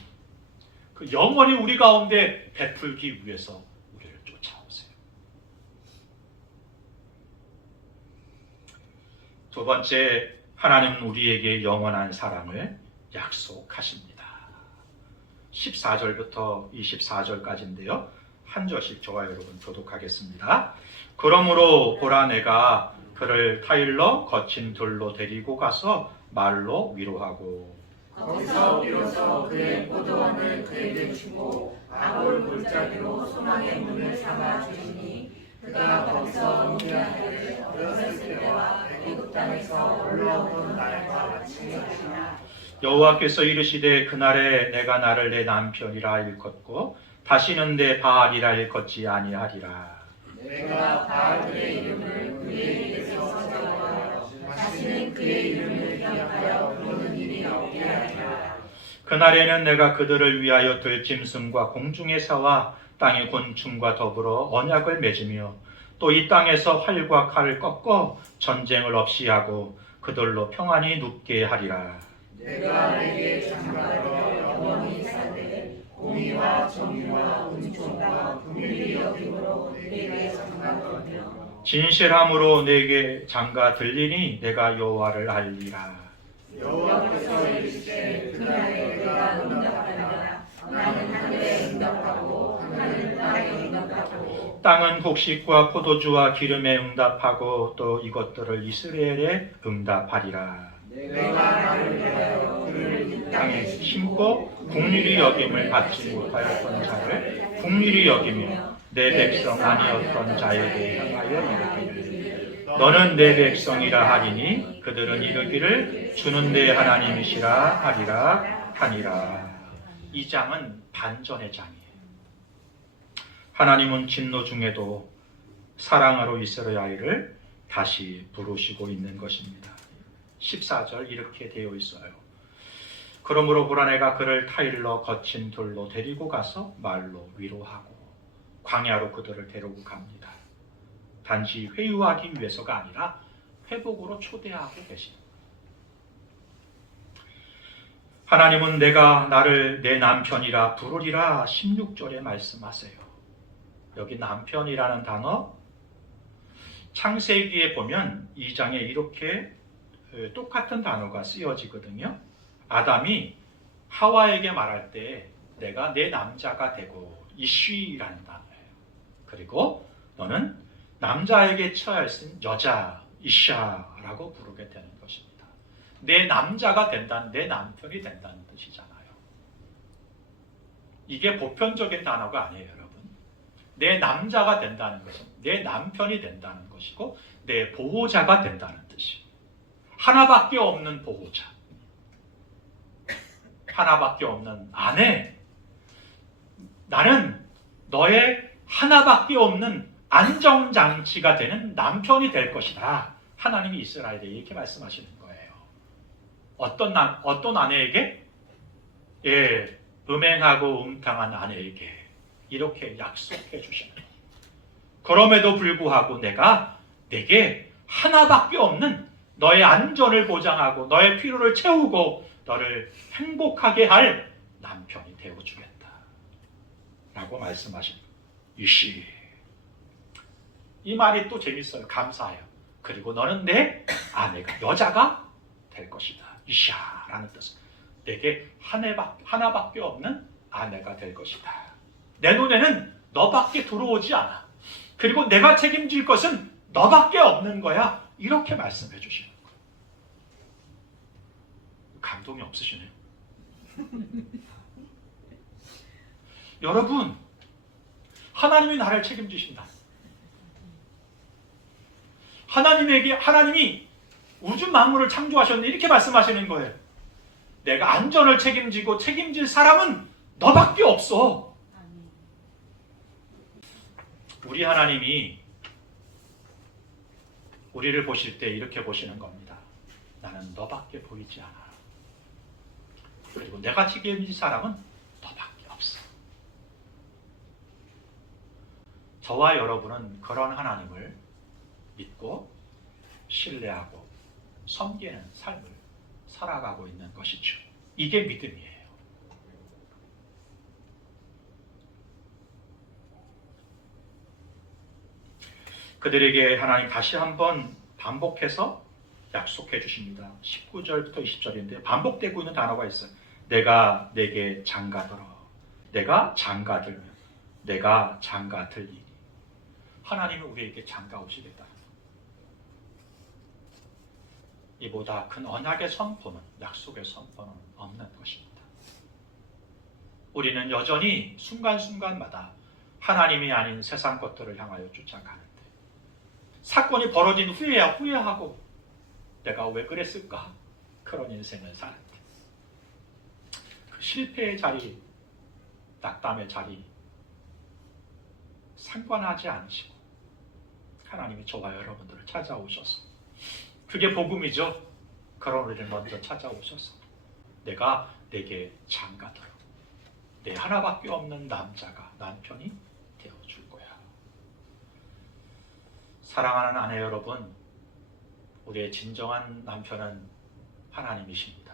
그 영원히 우리 가운데 베풀기 위해서 우리를 쫓아오세요. 두 번째, 하나님은 우리에게 영원한 사랑을 약속하십니다. 14절부터 24절까지인데요. 한 절씩 저와 여러분 교독하겠습니다. 그러므로 보라, 내가 그를 타일러 거친 돌로 데리고 가서 말로 위로하고 거기서 비로소 그의 포도원을 그에게 주고 아골 골짜기로 소망의 문을 삼아 주시니 그가 거기서 노미아를 어렸을 때와 애굽 땅에서 올라오던 날과 같이 하시나. 여호와께서 이르시되 그날에 내가 나를 내 남편이라 일컫고 다시는 내 바알이라 일컫지 아니하리라. 내가 바알의 이름을 그의 입에서 삭제하여 다시는 그의 이름을 기억하여 부르는 일이 없게 하리라. 그날에는 내가 그들을 위하여 들짐승과 공중의 새와 땅의 곤충과 더불어 언약을 맺으며 또 이 땅에서 활과 칼을 꺾어 전쟁을 없이 하고 그들로 평안히 눕게 하리라. 내가 내게 장가들어 영원히 살되 공의와 정의와 은총과 긍휼이 여김으로 내게 장가들며 진실함으로 내게 장가 들리니 내가 여호와를 알리라. 여호와께서 이르시되 그날에 내가 응답하리라. 나는 하늘에 응답하고 하늘은 땅에 응답하고 땅은 곡식과 포도주와 기름에 응답하고 또 이것들을 이스라엘에 응답하리라. 내가 나를 위하여 그를 이 땅에 심고 긍휼히 여김을 받지 못하였던 자를 긍휼히 여기며 내 백성 아니었던 자에게 향하여 이르기를 너는 내 백성이라 하리니 그들은 이르기를 주는 내 하나님이시라 하리라 하니라. 이 장은 반전의 장이에요. 하나님은 진노 중에도 사랑으로 이스라엘을 다시 부르시고 있는 것입니다. 14절 이렇게 되어 있어요. 그러므로 보라, 내가 그를 타일러 거친 돌로 데리고 가서 말로 위로하고 광야로 그들을 데리고 갑니다. 단지 회유하기 위해서가 아니라 회복으로 초대하고 계십니다. 하나님은 내가 나를 내 남편이라 부르리라 16절에 말씀하세요. 여기 남편이라는 단어 창세기에 보면 2장에 이렇게 똑같은 단어가 쓰여지거든요. 아담이 하와에게 말할 때 내가 내 남자가 되고 이쉬라는 단어예요. 그리고 너는 남자에게 처할 여자 이샤라고 부르게 되는 것입니다. 내 남자가 된다는, 내 남편이 된다는 뜻이잖아요. 이게 보편적인 단어가 아니에요, 여러분. 내 남자가 된다는 것은 내 남편이 된다는 것이고 내 보호자가 된다는 뜻이에요. 하나밖에 없는 보호자, 하나밖에 없는 아내, 나는 너의 하나밖에 없는 안정장치가 되는 남편이 될 것이다. 하나님이 이스라엘에 이렇게 말씀하시는 거예요. 어떤 아내에게? 예, 음행하고 음탕한 아내에게 이렇게 약속해 주시는 거예요. 그럼에도 불구하고 내가 내게 하나밖에 없는 너의 안전을 보장하고 너의 필요를 채우고 너를 행복하게 할 남편이 되어주겠다. 라고 말씀하신 이시. 이 말이 또 재밌어요. 감사해요. 그리고 너는 내 아내가 여자가 될 것이다. 이샤라는 뜻은 내게 하나밖에 없는 아내가 될 것이다. 내 눈에는 너밖에 들어오지 않아. 그리고 내가 책임질 것은 너밖에 없는 거야. 이렇게 말씀해 주시는 거예요. 감동이 없으시네요. 여러분, 하나님이 나를 책임지신다. 하나님이 우주 만물을 창조하셨는데 이렇게 말씀하시는 거예요. 내가 안전을 책임지고 책임질 사람은 너밖에 없어. 우리 하나님이 우리를 보실 때 이렇게 보시는 겁니다. 나는 너밖에 보이지 않아. 그리고 내가 책임질 사람은 너밖에 없어. 저와 여러분은 그런 하나님을 믿고 신뢰하고 섬기는 삶을 살아가고 있는 것이죠. 이게 믿음이에요. 그들에게 하나님 다시 한번 반복해서 약속해 주십니다. 19절부터 20절인데 반복되고 있는 단어가 있어요. 내가 내게 장가들어. 내가 장가들면 내가 장가들리니. 하나님은 우리에게 장가 오시겠다. 이보다 큰 언약의 선포는, 약속의 선포는 없는 것입니다. 우리는 여전히 순간순간마다 하나님이 아닌 세상 것들을 향하여 쫓아가는데 사건이 벌어진 후에야 후회하고 내가 왜 그랬을까? 그런 인생을 사는데 그 실패의 자리, 낙담의 자리 상관하지 않으시고 하나님이 저와 여러분들을 찾아오셔서 그게 복음이죠. 그런 우리를 먼저 찾아오셔서 내가 내게 장가들어. 내 하나밖에 없는 남자가 남편이 되어줄 거야. 사랑하는 아내 여러분, 우리의 진정한 남편은 하나님이십니다.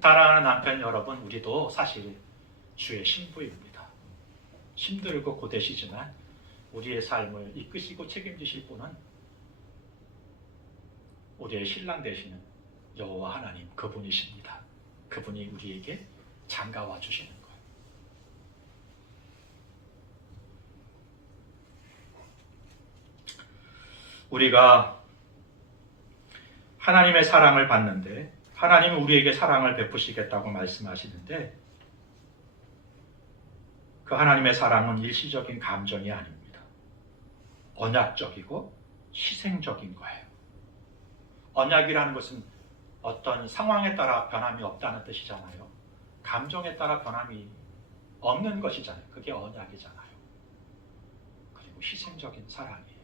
사랑하는 남편 여러분, 우리도 사실 주의 신부입니다. 힘들고 고되시지만 우리의 삶을 이끄시고 책임지실 분은 우리의 신랑 되시는 여호와 하나님, 그분이십니다. 그분이 우리에게 장가와 주시는 거예요. 우리가 하나님의 사랑을 받는데 하나님은 우리에게 사랑을 베푸시겠다고 말씀하시는데 그 하나님의 사랑은 일시적인 감정이 아닙니다. 언약적이고 희생적인 거예요. 언약이라는 것은 어떤 상황에 따라 변함이 없다는 뜻이잖아요. 감정에 따라 변함이 없는 것이잖아요. 그게 언약이잖아요. 그리고 희생적인 사랑이에요.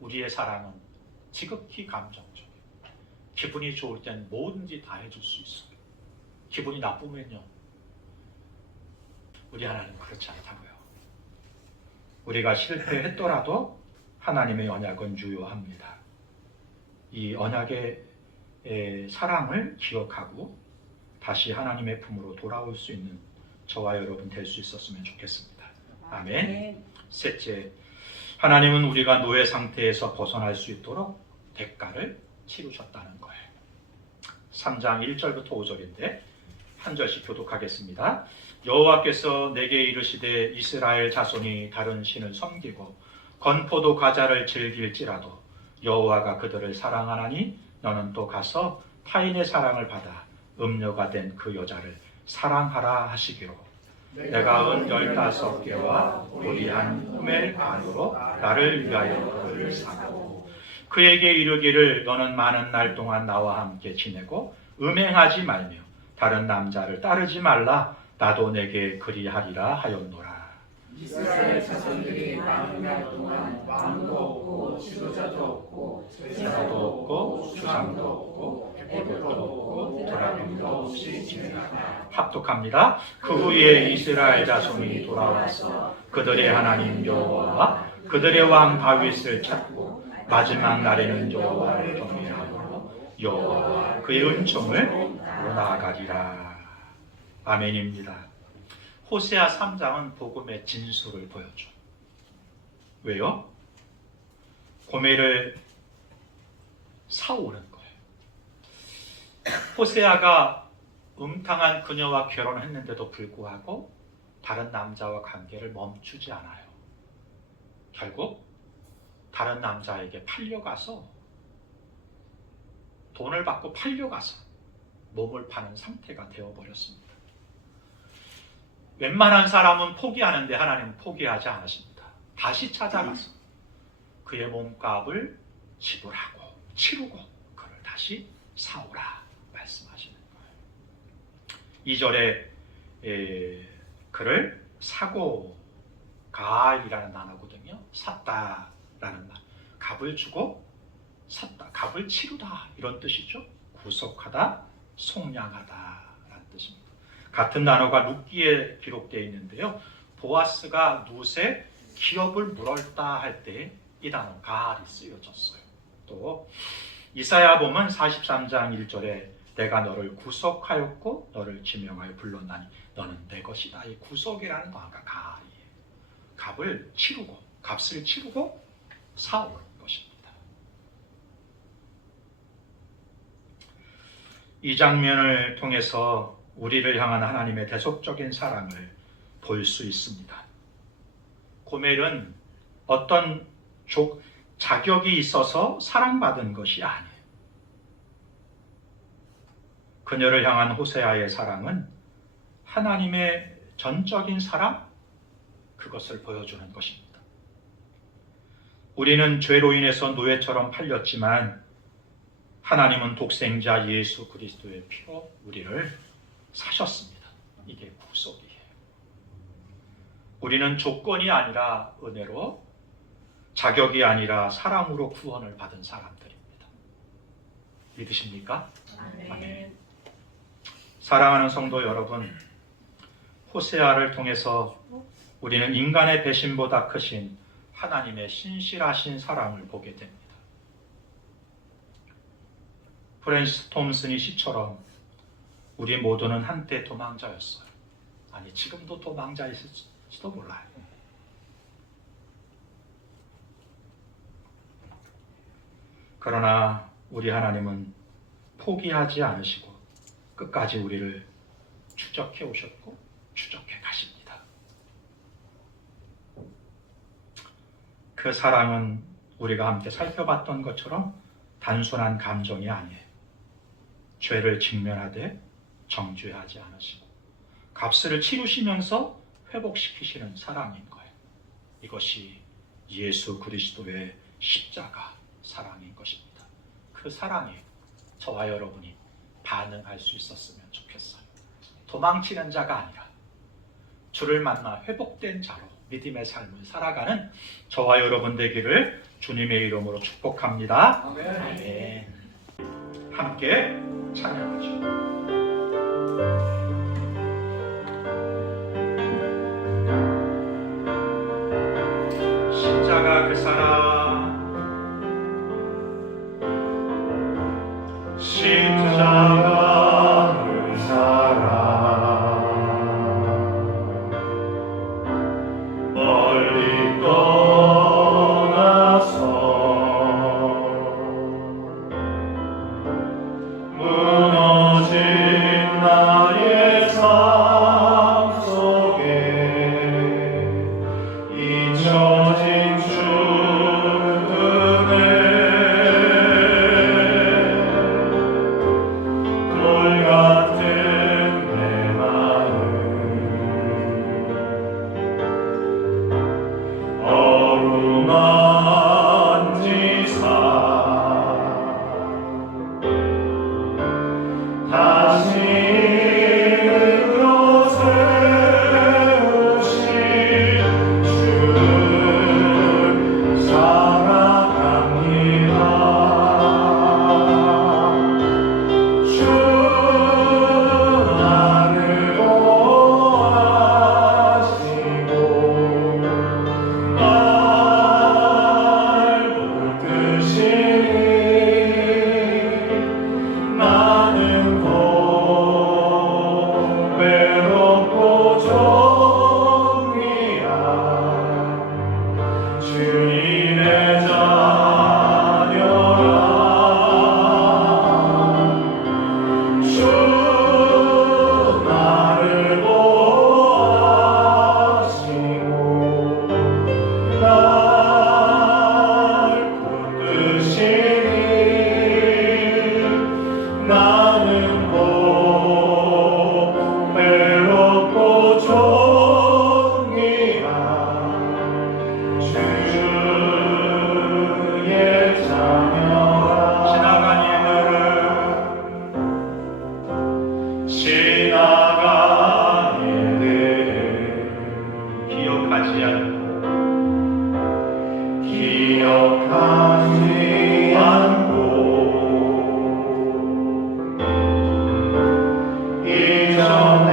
우리의 사랑은 지극히 감정적이에요. 기분이 좋을 땐 뭐든지 다 해줄 수 있어요. 기분이 나쁘면요. 우리 하나님은 그렇지 않다고요. 우리가 실패했더라도 하나님의 언약은 유효합니다. 이 언약의 사랑을 기억하고 다시 하나님의 품으로 돌아올 수 있는 저와 여러분 될 수 있었으면 좋겠습니다. 아멘. 셋째, 하나님은 우리가 노예 상태에서 벗어날 수 있도록 대가를 치르셨다는 거예요. 3장 1절부터 5절인데 한 절씩 교독하겠습니다. 여호와께서 내게 이르시되 이스라엘 자손이 다른 신을 섬기고 건포도 과자를 즐길지라도 여호와가 그들을 사랑하나니 너는 또 가서 타인의 사랑을 받아 음녀가 된 그 여자를 사랑하라 하시기로 내가 은 15개와 보리한 호멜 반으로 나를 위하여 그를 사고 그에게 이르기를 너는 많은 날 동안 나와 함께 지내고 음행하지 말며 다른 남자를 따르지 말라 나도 내게 그리하리라 하였노라. 이스라엘 자손들이 많은 날 동안 왕도 없고 지도자도 없고 제사도 없고 주상도 없고 애굽도 없고 드라빔도 없이 지내다가 합독합니다. 그 후에 이스라엘 자손이 돌아와서 그들의 하나님 여호와와 그들의 왕 다윗을 찾고 마지막 날에는 여호와를 경외하고 여호와와 그의 은총을 나아가리라. 아멘입니다. 호세아 3장은 복음의 진수를 보여줘. 왜요? 고멜을 사오는 거예요. 호세아가 음탕한 그녀와 결혼했는데도 불구하고 다른 남자와 관계를 멈추지 않아요. 결국 다른 남자에게 팔려가서 돈을 받고 팔려가서 몸을 파는 상태가 되어버렸습니다. 웬만한 사람은 포기하는데 하나님은 포기하지 않으십니다. 다시 찾아가서 그의 몸값을 지불하고 치르고 그를 다시 사오라 말씀하시는 거예요. 2절에 그를 사고 가이라는 단어거든요. 샀다라는 말. 값을 주고 샀다. 값을 치르다 이런 뜻이죠. 구속하다, 속량하다라는 뜻입니다. 같은 단어가 룻기에 기록되어 있는데요. 보아스가 룻의 기업을 물었다 할 때 이 단어 가이 쓰여졌어요. 또 이사야 보면 43장 1절에 내가 너를 구속하였고 너를 지명하여 불렀나니 너는 내 것이다. 이 구속이라는 단어가 가이예요. 값을 치르고 값을 치르고 사오는 것입니다. 이 장면을 통해서 우리를 향한 하나님의 대속적인 사랑을 볼 수 있습니다. 고멜은 어떤 자격이 있어서 사랑받은 것이 아니에요. 그녀를 향한 호세아의 사랑은 하나님의 전적인 사랑, 그것을 보여주는 것입니다. 우리는 죄로 인해서 노예처럼 팔렸지만 하나님은 독생자 예수 그리스도의 피로 우리를 사셨습니다. 이게 구속이에요. 우리는 조건이 아니라 은혜로, 자격이 아니라 사랑으로 구원을 받은 사람들입니다. 믿으십니까? 아멘. 사랑하는 성도 여러분, 호세아를 통해서 우리는 인간의 배신보다 크신 하나님의 신실하신 사랑을 보게 됩니다. 프랜시스 톰슨이 시처럼 우리 모두는 한때 도망자였어요. 아니, 지금도 도망자일지도 몰라요. 그러나 우리 하나님은 포기하지 않으시고 끝까지 우리를 추적해 오셨고 추적해 가십니다. 그 사랑은 우리가 함께 살펴봤던 것처럼 단순한 감정이 아니에요. 죄를 직면하되 정죄하지 않으시고 값을 치르시면서 회복시키시는 사랑인 거예요. 이것이 예수 그리스도의 십자가 사랑인 것입니다. 그 사랑에 저와 여러분이 반응할 수 있었으면 좋겠어요. 도망치는 자가 아니라 주를 만나 회복된 자로 믿음의 삶을 살아가는 저와 여러분 되기를 주님의 이름으로 축복합니다. 아멘. 함께 찬양하죠. 십자가 그 사랑, 십자가 그 사랑, 멀리 떠나서 무너진 나의 삶 속에 잊혀진 주 은혜, 돌 같은 내 마음 어루만지사 다시 일으켜 세우신 주를 사랑합니다. 주 나를 보아시고 나를 주님의 자녀라 주 나를 보호하시고 날 붙드시니 나는 외롭고 존귀한 주의 자녀라 지나간 일들을 기억하지 않고 이전에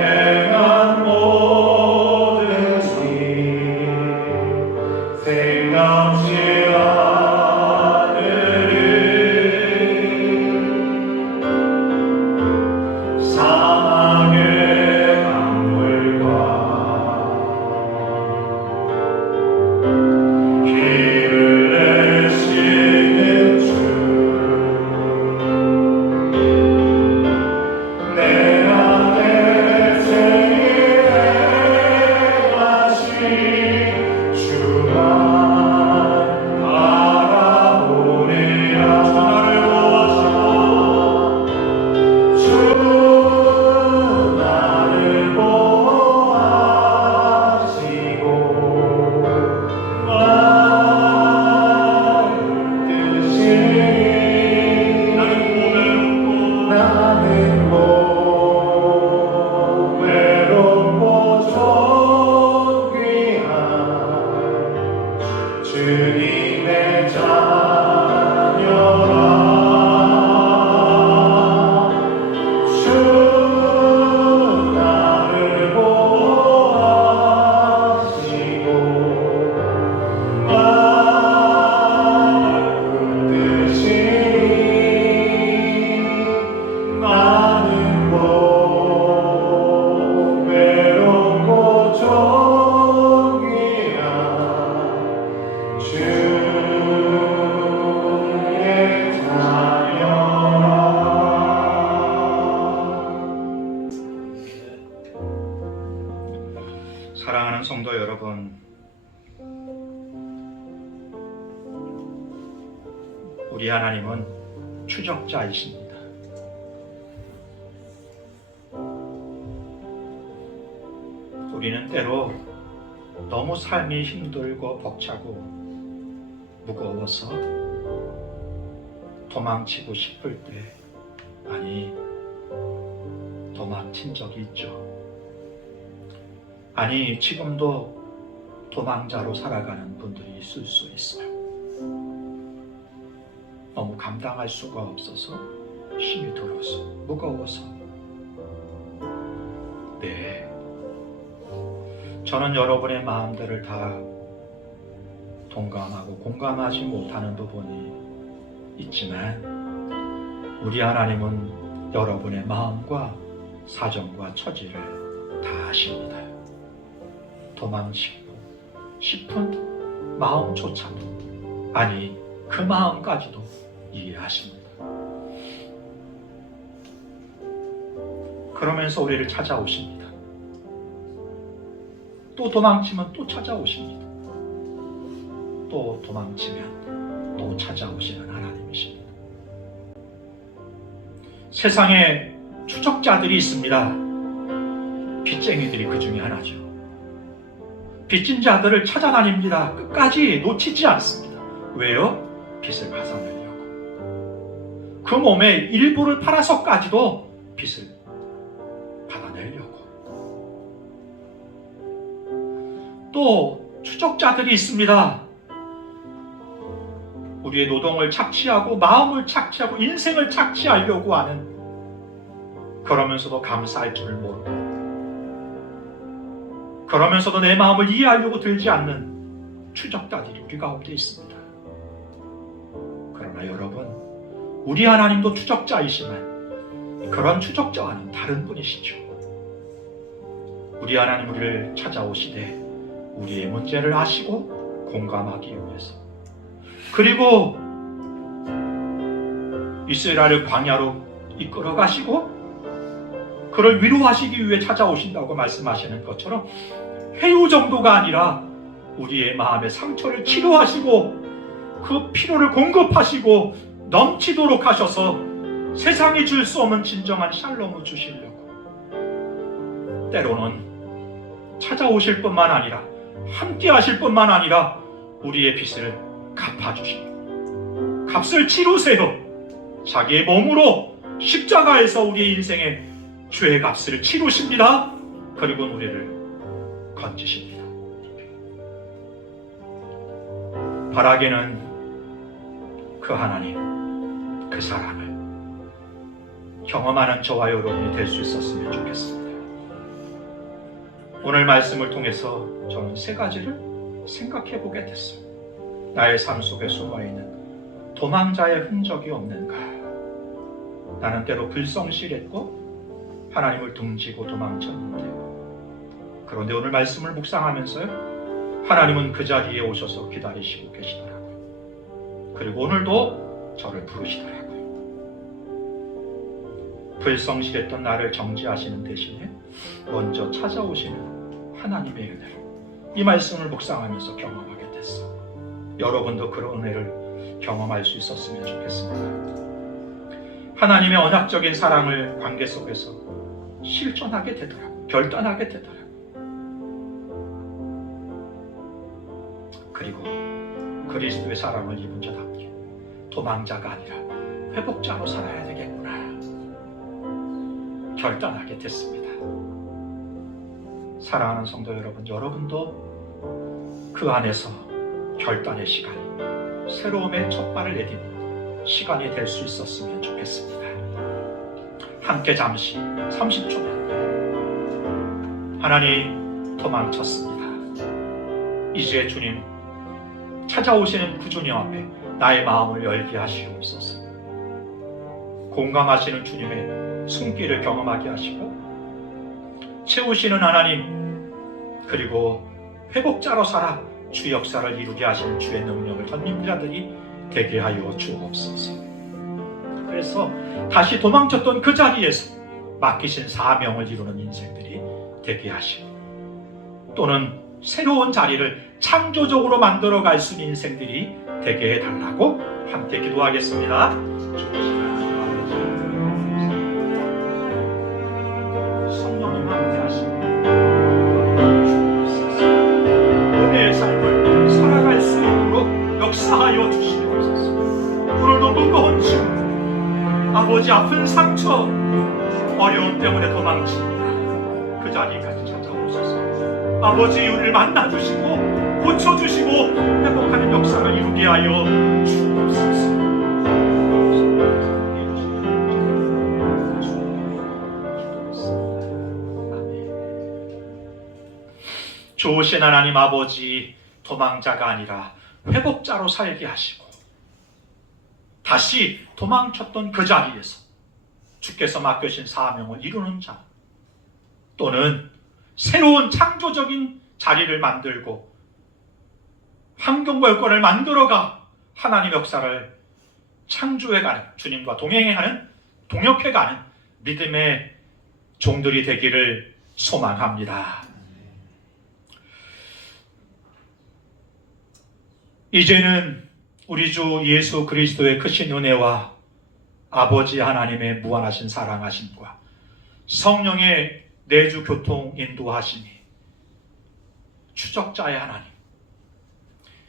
행한 모든 일 생각지 않으리 사랑의 강물과 길을 내시는 주 내가 내 생에 행하신 주만 바라보리라 주 나를 보호하시고 날 뜻이 나는 외롭고 존귀한 주님의 자녀라 주 나를 보호하시고 날 붙드시니 나는 외롭고 존귀한 주의 자녀라 사랑하는 성도 여러분, 우리 하나님은 추적자이십니다. 우리는 때로 너무 삶이 힘들고 벅차고 무거워서 도망치고 싶을 때 많이 도망친 적이 있죠. 아니, 지금도 도망자로 살아가는 분들이 있을 수 있어요. 너무 감당할 수가 없어서 힘이 들어서 무거워서. 네, 저는 여러분의 마음들을 다 동감하고 공감하지 못하는 부분이 있지만 우리 하나님은 여러분의 마음과 사정과 처지를 다 아십니다. 도망치고 싶은 마음조차도, 아니 그 마음까지도 이해하십니다. 그러면서 우리를 찾아오십니다. 또 도망치면 또 찾아오십니다. 또 도망치면 또 찾아오시는 하나님이십니다. 세상에 추적자들이 있습니다. 빚쟁이들이 그 중에 하나죠. 빚진 자들을 찾아다닙니다. 끝까지 놓치지 않습니다. 왜요? 빚을 갚아내려고. 그 몸의 일부를 팔아서까지도 빚을 받아내려고. 또 추적자들이 있습니다. 우리의 노동을 착취하고 마음을 착취하고 인생을 착취하려고 하는, 그러면서도 감사할 줄을 모르고, 그러면서도 내 마음을 이해하려고 들지 않는 추적자들이 우리 가운데 있습니다. 그러나 여러분, 우리 하나님도 추적자이지만 그런 추적자와는 다른 분이시죠. 우리 하나님 우리를 찾아오시되 우리의 문제를 아시고 공감하기 위해서, 그리고 이스라엘을 광야로 이끌어 가시고 그를 위로하시기 위해 찾아오신다고 말씀하시는 것처럼 회유 정도가 아니라 우리의 마음의 상처를 치료하시고 그 피로를 공급하시고 넘치도록 하셔서 세상이 줄 수 없는 진정한 샬롬을 주시려고 때로는 찾아오실 뿐만 아니라 함께 하실 뿐만 아니라 우리의 빚을 갚아주시고 값을 치르세요. 자기의 몸으로 십자가에서 우리의 인생의 죄의 값을 치르십니다. 그리고 우리를 건지십니다. 바라기는 그 하나님, 그 사랑을 경험하는 저와 여러분이 될 수 있었으면 좋겠습니다. 오늘 말씀을 통해서 저는 세 가지를 생각해 보게 됐어요. 나의 삶 속에 숨어있는 도망자의 흔적이 없는가? 나는 때로 불성실했고 하나님을 등지고 도망쳤는데, 그런데 오늘 말씀을 묵상하면서요, 하나님은 그 자리에 오셔서 기다리시고 계시더라고요. 그리고 오늘도 저를 부르시더라고요. 불성실했던 나를 정지하시는 대신에 먼저 찾아오시는 하나님의 은혜를 이 말씀을 묵상하면서 경험하게 됐어. 여러분도 그런 은혜를 경험할 수 있었으면 좋겠습니다. 하나님의 언약적인 사랑을 관계 속에서 실천하게 되더라고요. 결단하게 되더라고요. 그리고 그리스도의 사랑을 입은 자답게 도망자가 아니라 회복자로 살아야 되겠구나 결단하게 됐습니다. 사랑하는 성도 여러분, 여러분도 그 안에서 결단의 시간, 새로움의 첫 발을 내딛는 시간이 될 수 있었으면 좋겠습니다. 함께 잠시 30초만. 하나님, 도망쳤습니다. 이제 주님 찾아오시는 그 주님 앞에 나의 마음을 열게 하시옵소서. 공감하시는 주님의 손길을 경험하게 하시고 채우시는 하나님, 그리고 회복자로 살아 주 역사를 이루게 하시는 주의 능력을 덧입는 자들이 되게 하여 주옵소서. 그래서 다시 도망쳤던 그 자리에서 맡기신 사명을 이루는 인생들이 되게 하시고, 또는 새로운 자리를 창조적으로 만들어갈 수 있는 인생들이 되게 해달라고 함께 기도하겠습니다. 성령님 함께 하시고 은혜의 삶을 살아갈 수 있도록 역사하여 주시옵소서. 오늘도 무거운 짐, 아버지 아픈 상처, 어려움 때문에 도망칩니다. 그 자리까지 찾아오셔서 아버지 우리를 만나주시고 고쳐주시고 회복하는 역사를 이루게 하여 주옵소서. 좋으신 하나님 아버지, 도망자가 아니라 회복자로 살게 하시고 다시 도망쳤던 그 자리에서 주께서 맡겨신 사명을 이루는 자, 또는 새로운 창조적인 자리를 만들고 환경과 여건을 만들어가 하나님의 역사를 창조해가는, 주님과 동행해가는, 동역해가는 믿음의 종들이 되기를 소망합니다. 이제는 우리 주 예수 그리스도의 크신 은혜와 아버지 하나님의 무한하신 사랑하심과 성령의 내주 교통 인도하심이, 추적자의 하나님,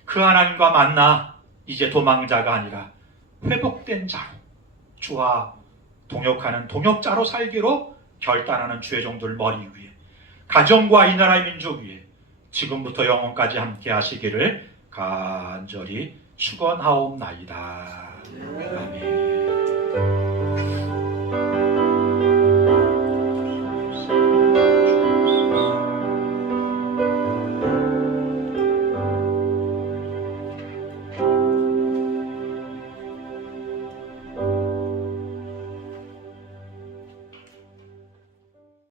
그 하나님과 만나 이제 도망자가 아니라 회복된 자로 주와 동역하는 동역자로 살기로 결단하는 주의 종들 머리 위에, 가정과 이 나라의 민족 위에 지금부터 영원까지 함께 하시기를 간절히 축원하옵나이다.